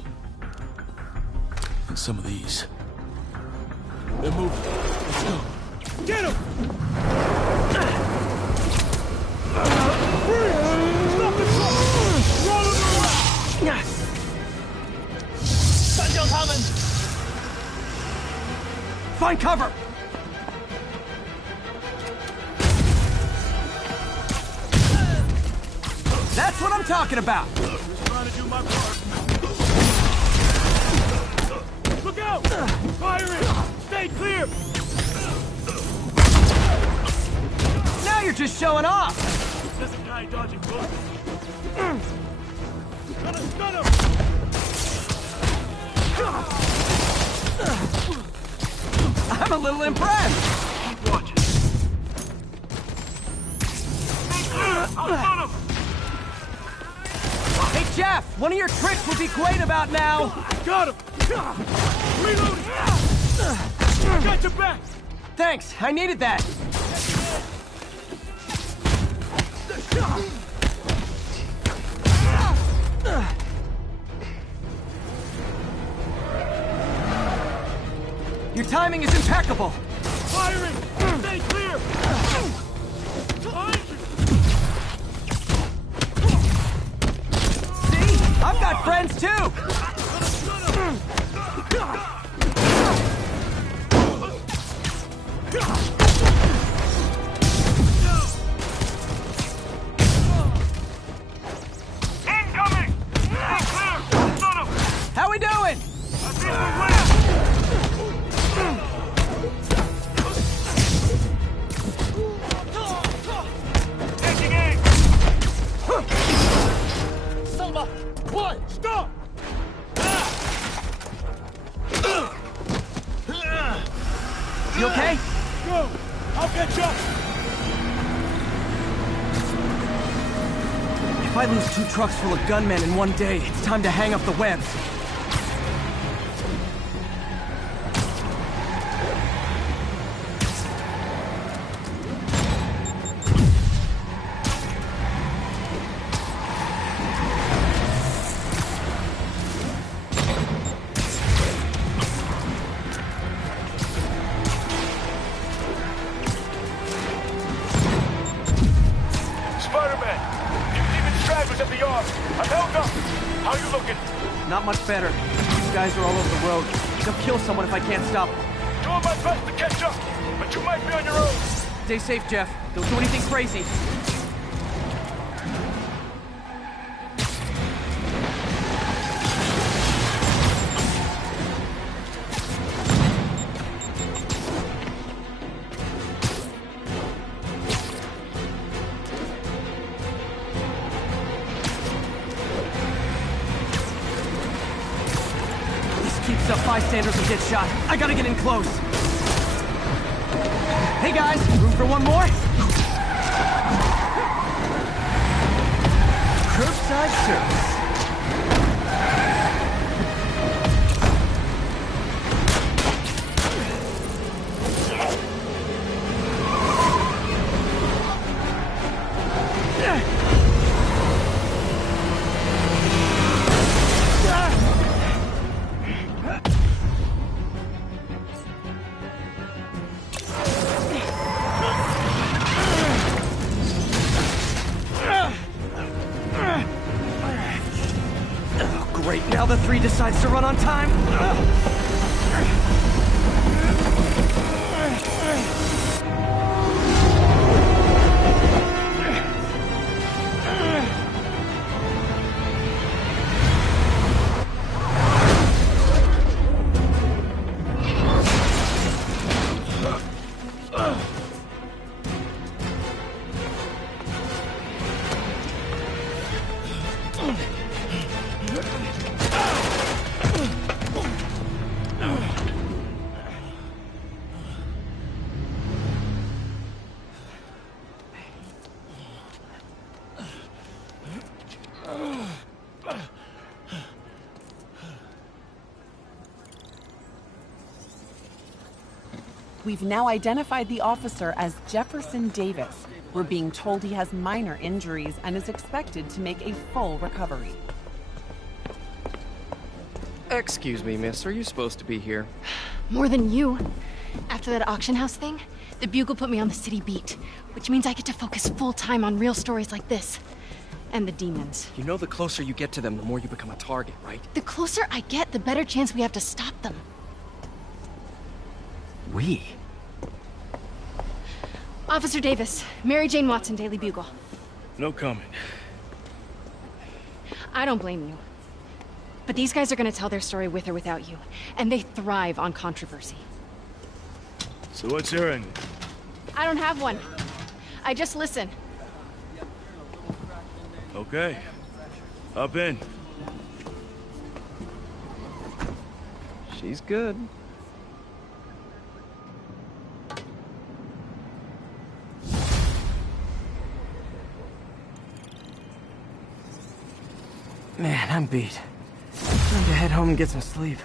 find some of these. They're moving. Let's go. Get him! Stop the truck! Roll him around! Find cover! That's what I'm talking about! Just trying to do my part. Look out! Firing! Stay clear! Now you're just showing off! There's a guy dodging bullets. Stun him! I'm a little impressed! Keep watching. I'll stun him! Hey, Jeff! One of your tricks would be great about now! Got him! Reloading! Got your back! Thanks, I needed that! Your timing is impeccable! Firing! Stay clear! Behind you! See? I've got friends too! Incoming! Stay clear! Stun him! How we doing? I think we win! Taking aim! Selma! What? Stop! You okay? Go! I'll catch up! If I lose 2 trucks full of gunmen in one day, it's time to hang up the webs. Spider-Man! You've even stragglers at the yard! I'm held up! How you looking? Not much better. These guys are all over the road. They'll kill someone if I can't stop them. Doing my best to catch up, but you might be on your own. Stay safe, Jeff. Don't do anything crazy. Keeps up bystanders will get shot. I gotta get in close. Hey guys, room for one more? Curbside service. Great, now the 3 decides to run on time. We've now identified the officer as Jefferson Davis. We're being told he has minor injuries and is expected to make a full recovery. Excuse me, miss. Are you supposed to be here? More than you. After that auction house thing, the Bugle put me on the city beat, which means I get to focus full-time on real stories like this. And the demons. You know the closer you get to them, the more you become a target, right? The closer I get, the better chance we have to stop them. We? Officer Davis, Mary Jane Watson, Daily Bugle. No comment. I don't blame you. But these guys are gonna tell their story with or without you, and they thrive on controversy. So what's your angle? I don't have one. I just listen. Okay. Up in. She's good. Man, I'm beat. Time to head home and get some sleep.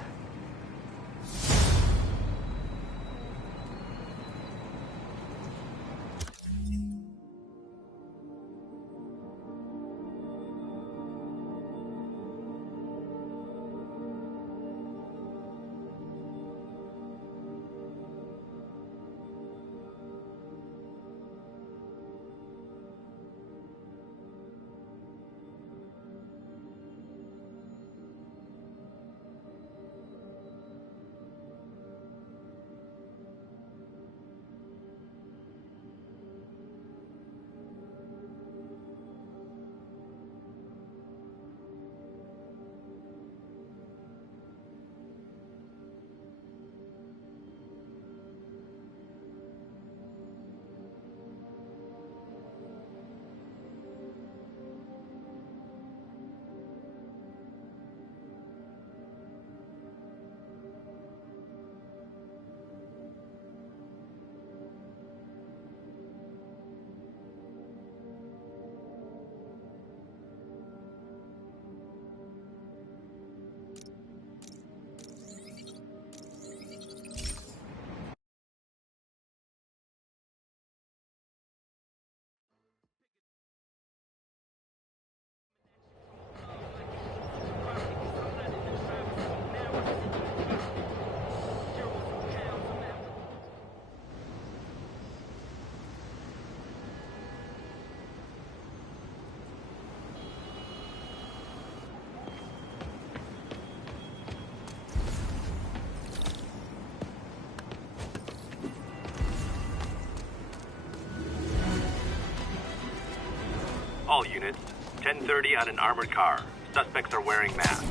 All units, 10:30 on an armored car. Suspects are wearing masks.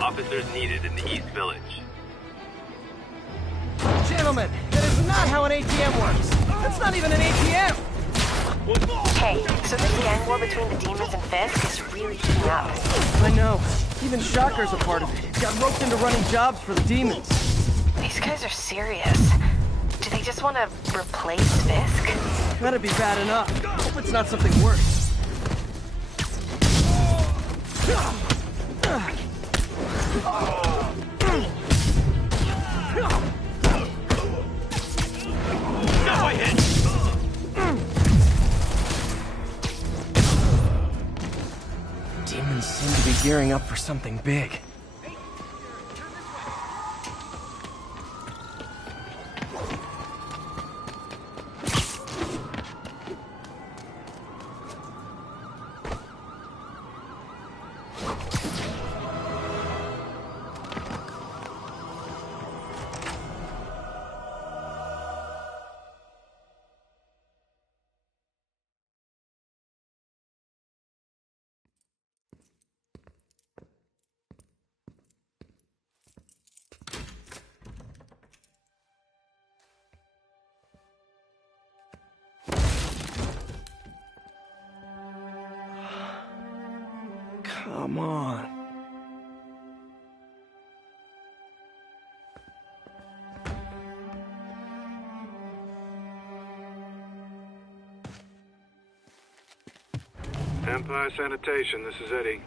Officers needed in the East Village. Gentlemen, that is not how an ATM works. That's not even an ATM! Hey, so this gang war between the demons and Fisk is really heating up. I know. Even Shocker's a part of it. Got roped into running jobs for the demons. These guys are serious. Do they just want to replace Fisk? That'd be bad enough. Hope it's not something worse. Demons seem to be gearing up for something big. Come on. Empire Sanitation, this is Eddie.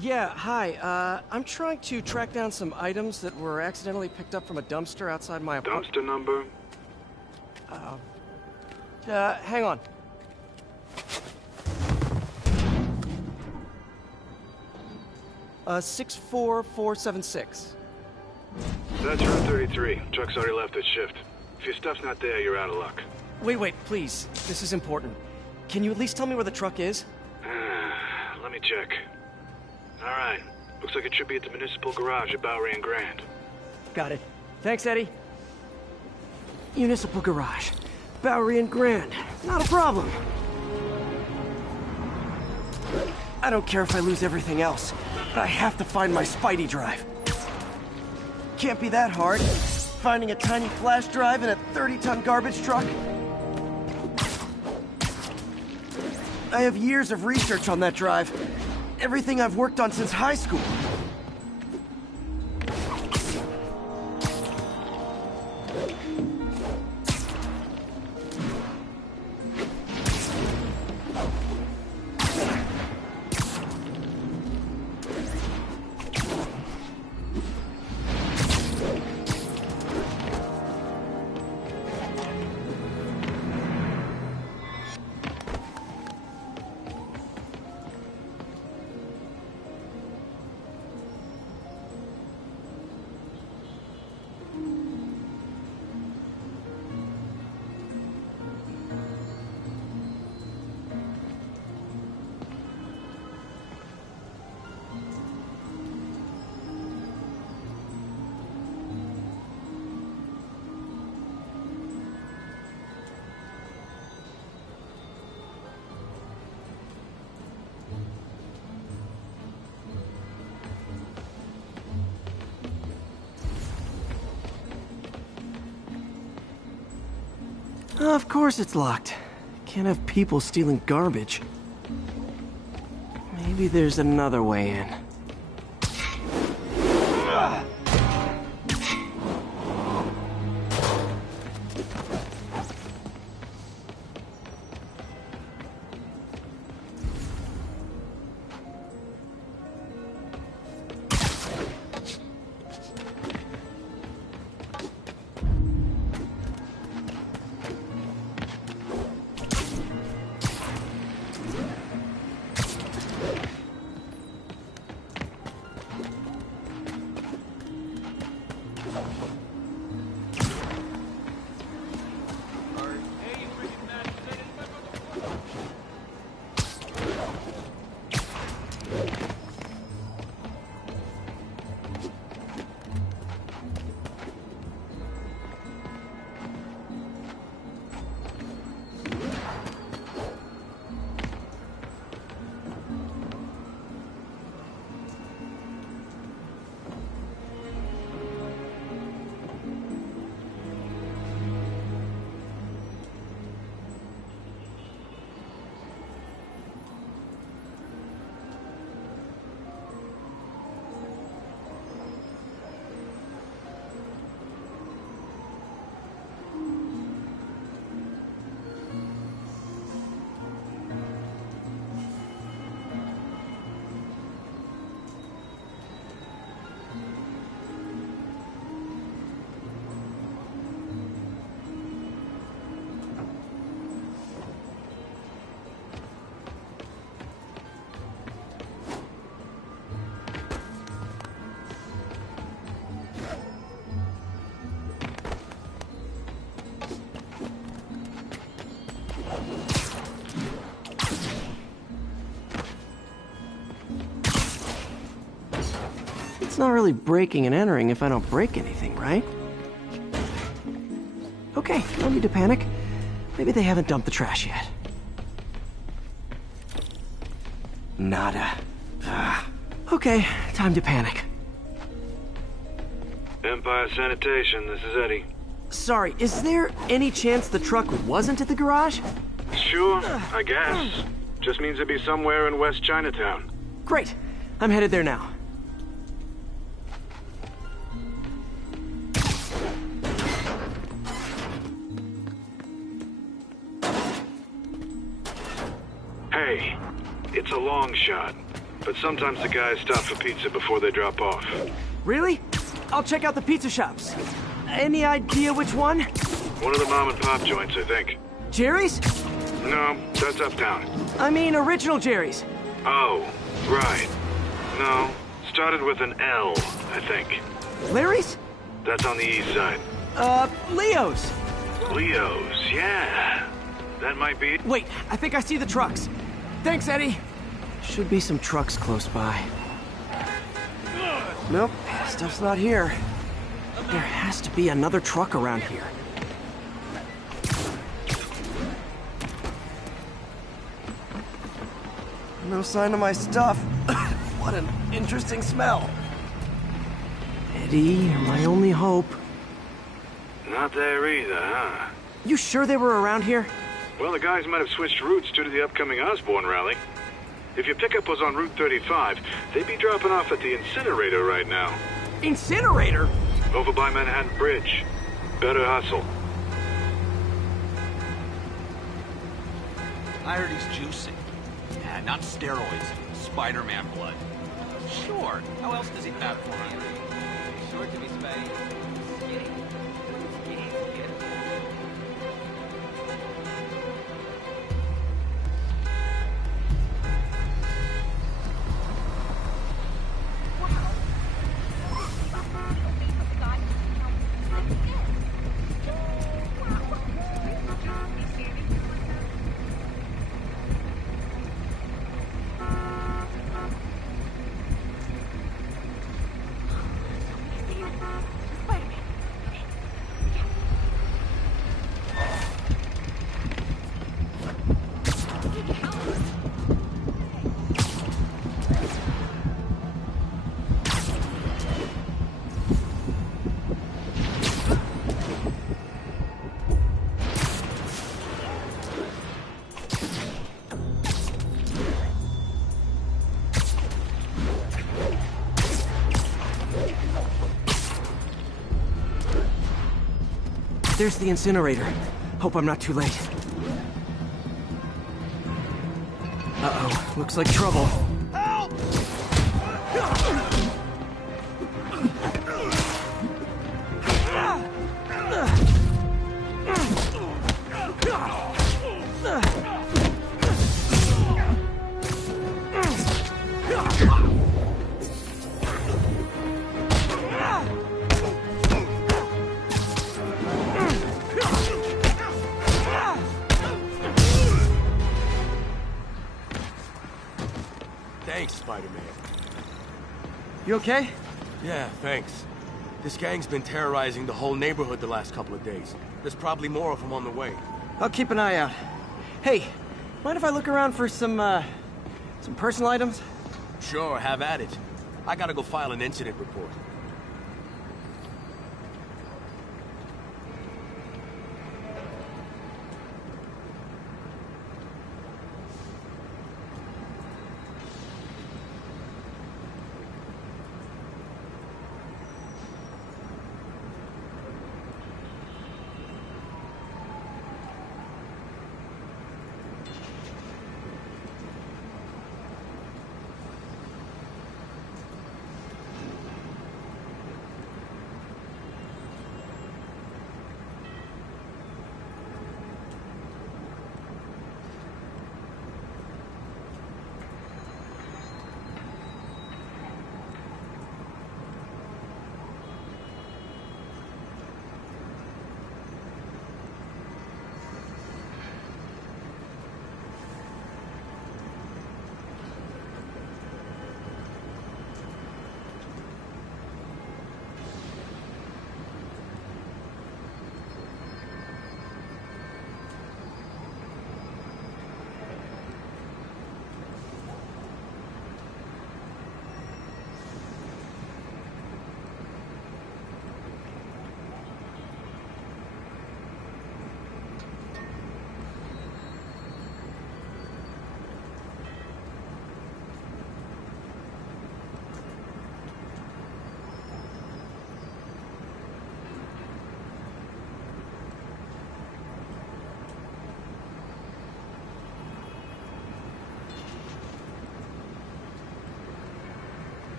Yeah, hi. I'm trying to track down some items that were accidentally picked up from a dumpster outside my apartment. Dumpster number? Hang on. 64476. That's Route 33. Truck's already left its shift. If your stuff's not there, you're out of luck. Wait, please. This is important. Can you at least tell me where the truck is? Let me check. Alright. Looks like it should be at the municipal garage at Bowery and Grand. Got it. Thanks, Eddie. Municipal garage. Bowery and Grand. Not a problem. I don't care if I lose everything else, but I have to find my Spidey drive. Can't be that hard. Finding a tiny flash drive in a 30-ton garbage truck. I have years of research on that drive. Everything I've worked on since high school. Of course it's locked. Can't have people stealing garbage. Maybe there's another way in. It's not really breaking and entering if I don't break anything, right? Okay, no need to panic. Maybe they haven't dumped the trash yet. Nada. Okay, time to panic. Empire Sanitation, this is Eddie. Sorry, is there any chance the truck wasn't at the garage? Sure, I guess. Just means it'd be somewhere in West Chinatown. Great. I'm headed there now. Hey, it's a long shot, but sometimes the guys stop for pizza before they drop off. Really? I'll check out the pizza shops. Any idea which one? One of the mom and pop joints, I think. Jerry's? No, that's uptown. I mean original Jerry's. Oh, right. No, Started with an L, I think. Larry's? That's on the east side. Leo's! Leo's, yeah. That might be it. Wait, I think I see the trucks. Thanks, Eddie. Should be some trucks close by. Nope, stuff's not here. There has to be another truck around here. No sign of my stuff. What an interesting smell. Eddie, you're my only hope. Not there either, huh? You sure they were around here? Well, the guys might have switched routes due to the upcoming Osborne rally. If your pickup was on Route 35, they'd be dropping off at the incinerator right now. Incinerator? Over by Manhattan Bridge. Better hustle. I heard he's juicing. Yeah, not steroids. Spider-Man blood. Sure. How else does he bat for him? Short to be spay. Skinny. Skinny, kid. There's the incinerator. Hope I'm not too late. Uh-oh, looks like trouble. Thanks, Spider-Man. You okay? Yeah, thanks. This gang's been terrorizing the whole neighborhood the last couple of days. There's probably more of them on the way. I'll keep an eye out. Hey, mind if I look around for some personal items? Sure, have at it. I gotta go file an incident report.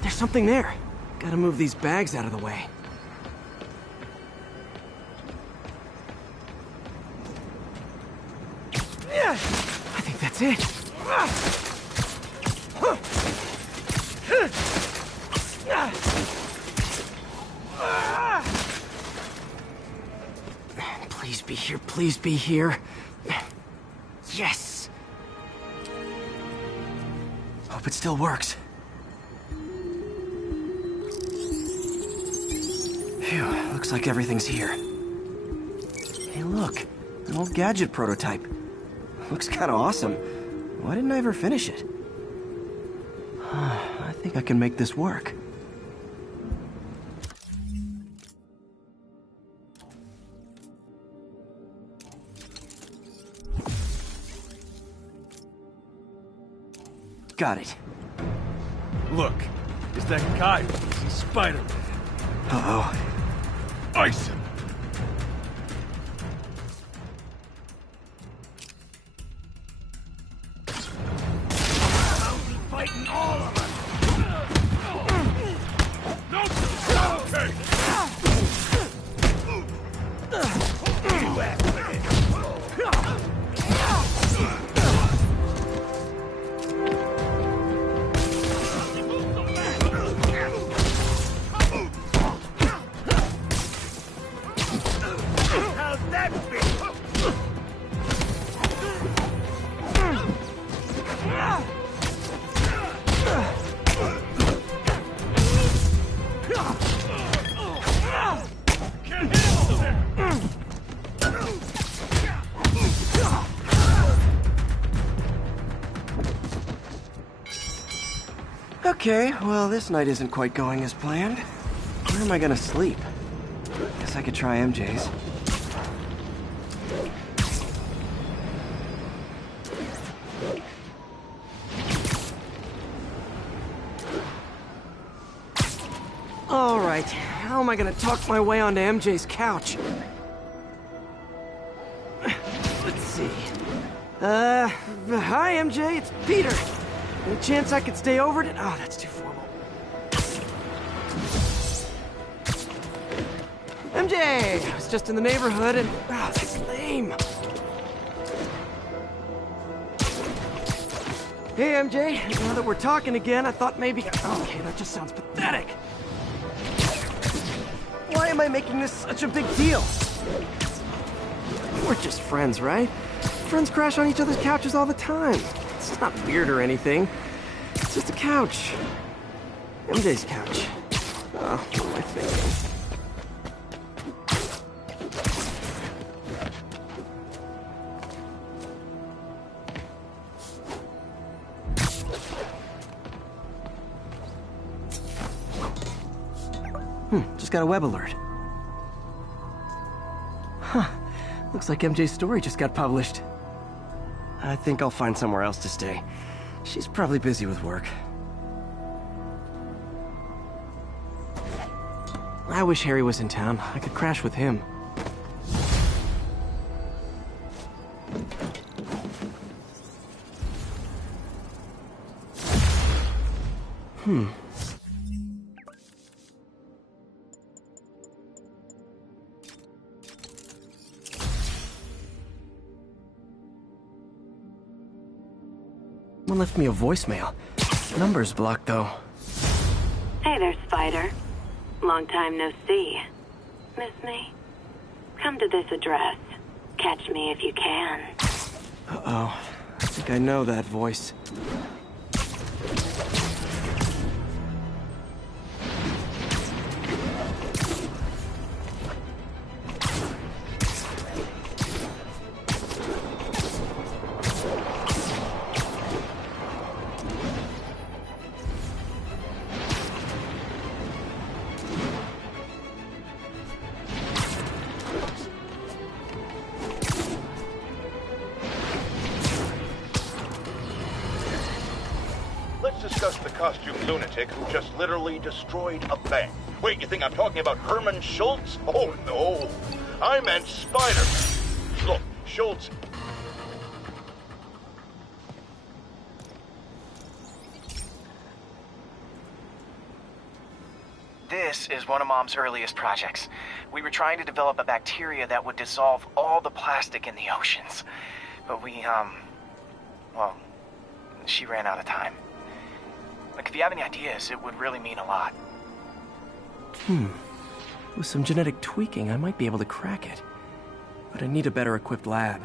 There's something there. Gotta move these bags out of the way. I think that's it. Please be here, please be here. Yes! Hope it still works. Phew, looks like everything's here. Hey look, an old gadget prototype. Looks kinda awesome. Why didn't I ever finish it? I think I can make this work. Got it. Look, it's that guy from Spider-Man. Uh-oh. Ice him. Fighting all of us! No! Okay! You act with it! How's that feel? Okay, well, this night isn't quite going as planned. Where am I gonna sleep? Guess I could try MJ's. All right, how am I gonna talk my way onto MJ's couch? Let's see. Hi MJ, it's Peter. Any chance I could stay over to... Oh, that's too formal. MJ! I was just in the neighborhood and... Oh, that's lame. Hey, MJ. Now that we're talking again, I thought maybe... Okay, that just sounds pathetic. Why am I making this such a big deal? We're just friends, right? Friends crash on each other's couches all the time. It's not weird or anything. It's just a couch. MJ's couch. Oh, what am I thinking? Just got a web alert. Huh. Looks like MJ's story just got published. I think I'll find somewhere else to stay. She's probably busy with work. I wish Harry was in town. I could crash with him. Someone left me a voicemail. Number's blocked, though. Hey there, Spider. Long time no see. Miss me? Come to this address. Catch me if you can. Uh-oh. I think I know that voice. Let's discuss the costume lunatic who just literally destroyed a bank. Wait, you think I'm talking about Herman Schultz? Oh, no. I meant Spider-Man. Look, Schultz... This is one of Mom's earliest projects. We were trying to develop a bacteria that would dissolve all the plastic in the oceans. But well, she ran out of time. Like, if you have any ideas, it would really mean a lot. With some genetic tweaking, I might be able to crack it. But I need a better equipped lab,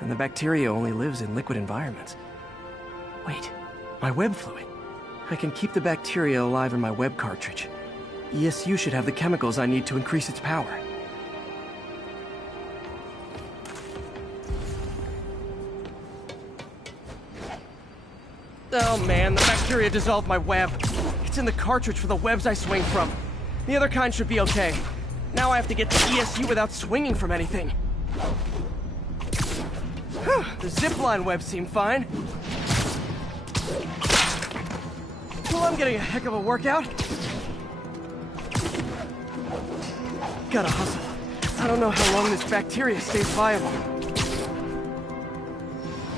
and the bacteria only lives in liquid environments. Wait, my web fluid. I can keep the bacteria alive in my web cartridge. ESU should have the chemicals I need to increase its power. Oh man, the bacteria dissolved my web. It's in the cartridge for the webs I swing from. The other kind should be okay. Now I have to get to ESU without swinging from anything. The zipline webs seem fine. Well, I'm getting a heck of a workout. Gotta hustle. I don't know how long this bacteria stays viable.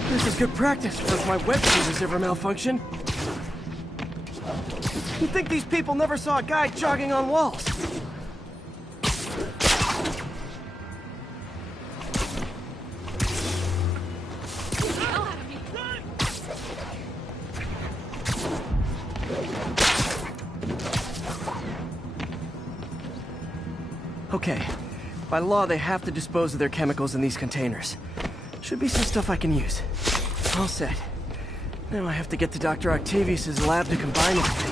This is good practice for if my web fingers ever malfunction. You'd think these people never saw a guy jogging on walls. Okay. By law, they have to dispose of their chemicals in these containers. Should be some stuff I can use. All set. Now I have to get to Dr. Octavius's lab to combine everything.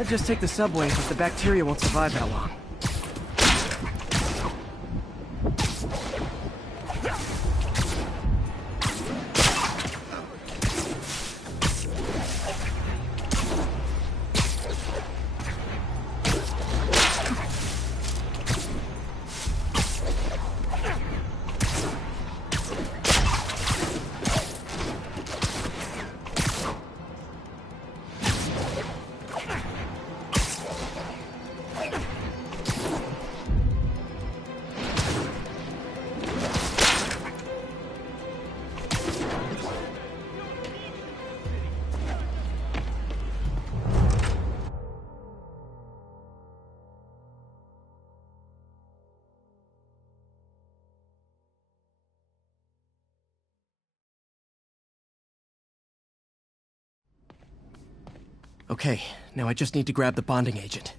I'd just take the subway, but the bacteria won't survive that long. Okay, now I just need to grab the bonding agent.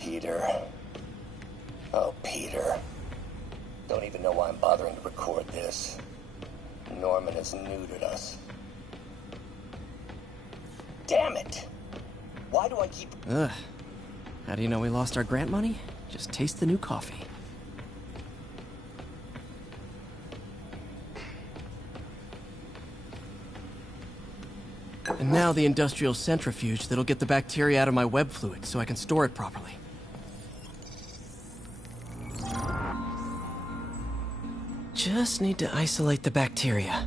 Peter. Oh, Peter. Don't even know why I'm bothering to record this. Norman has neutered us. Damn it! Why do I keep... Ugh. How do you know we lost our grant money? Just taste the new coffee. And now the industrial centrifuge that'll get the bacteria out of my web fluid so I can store it properly. Just need to isolate the bacteria.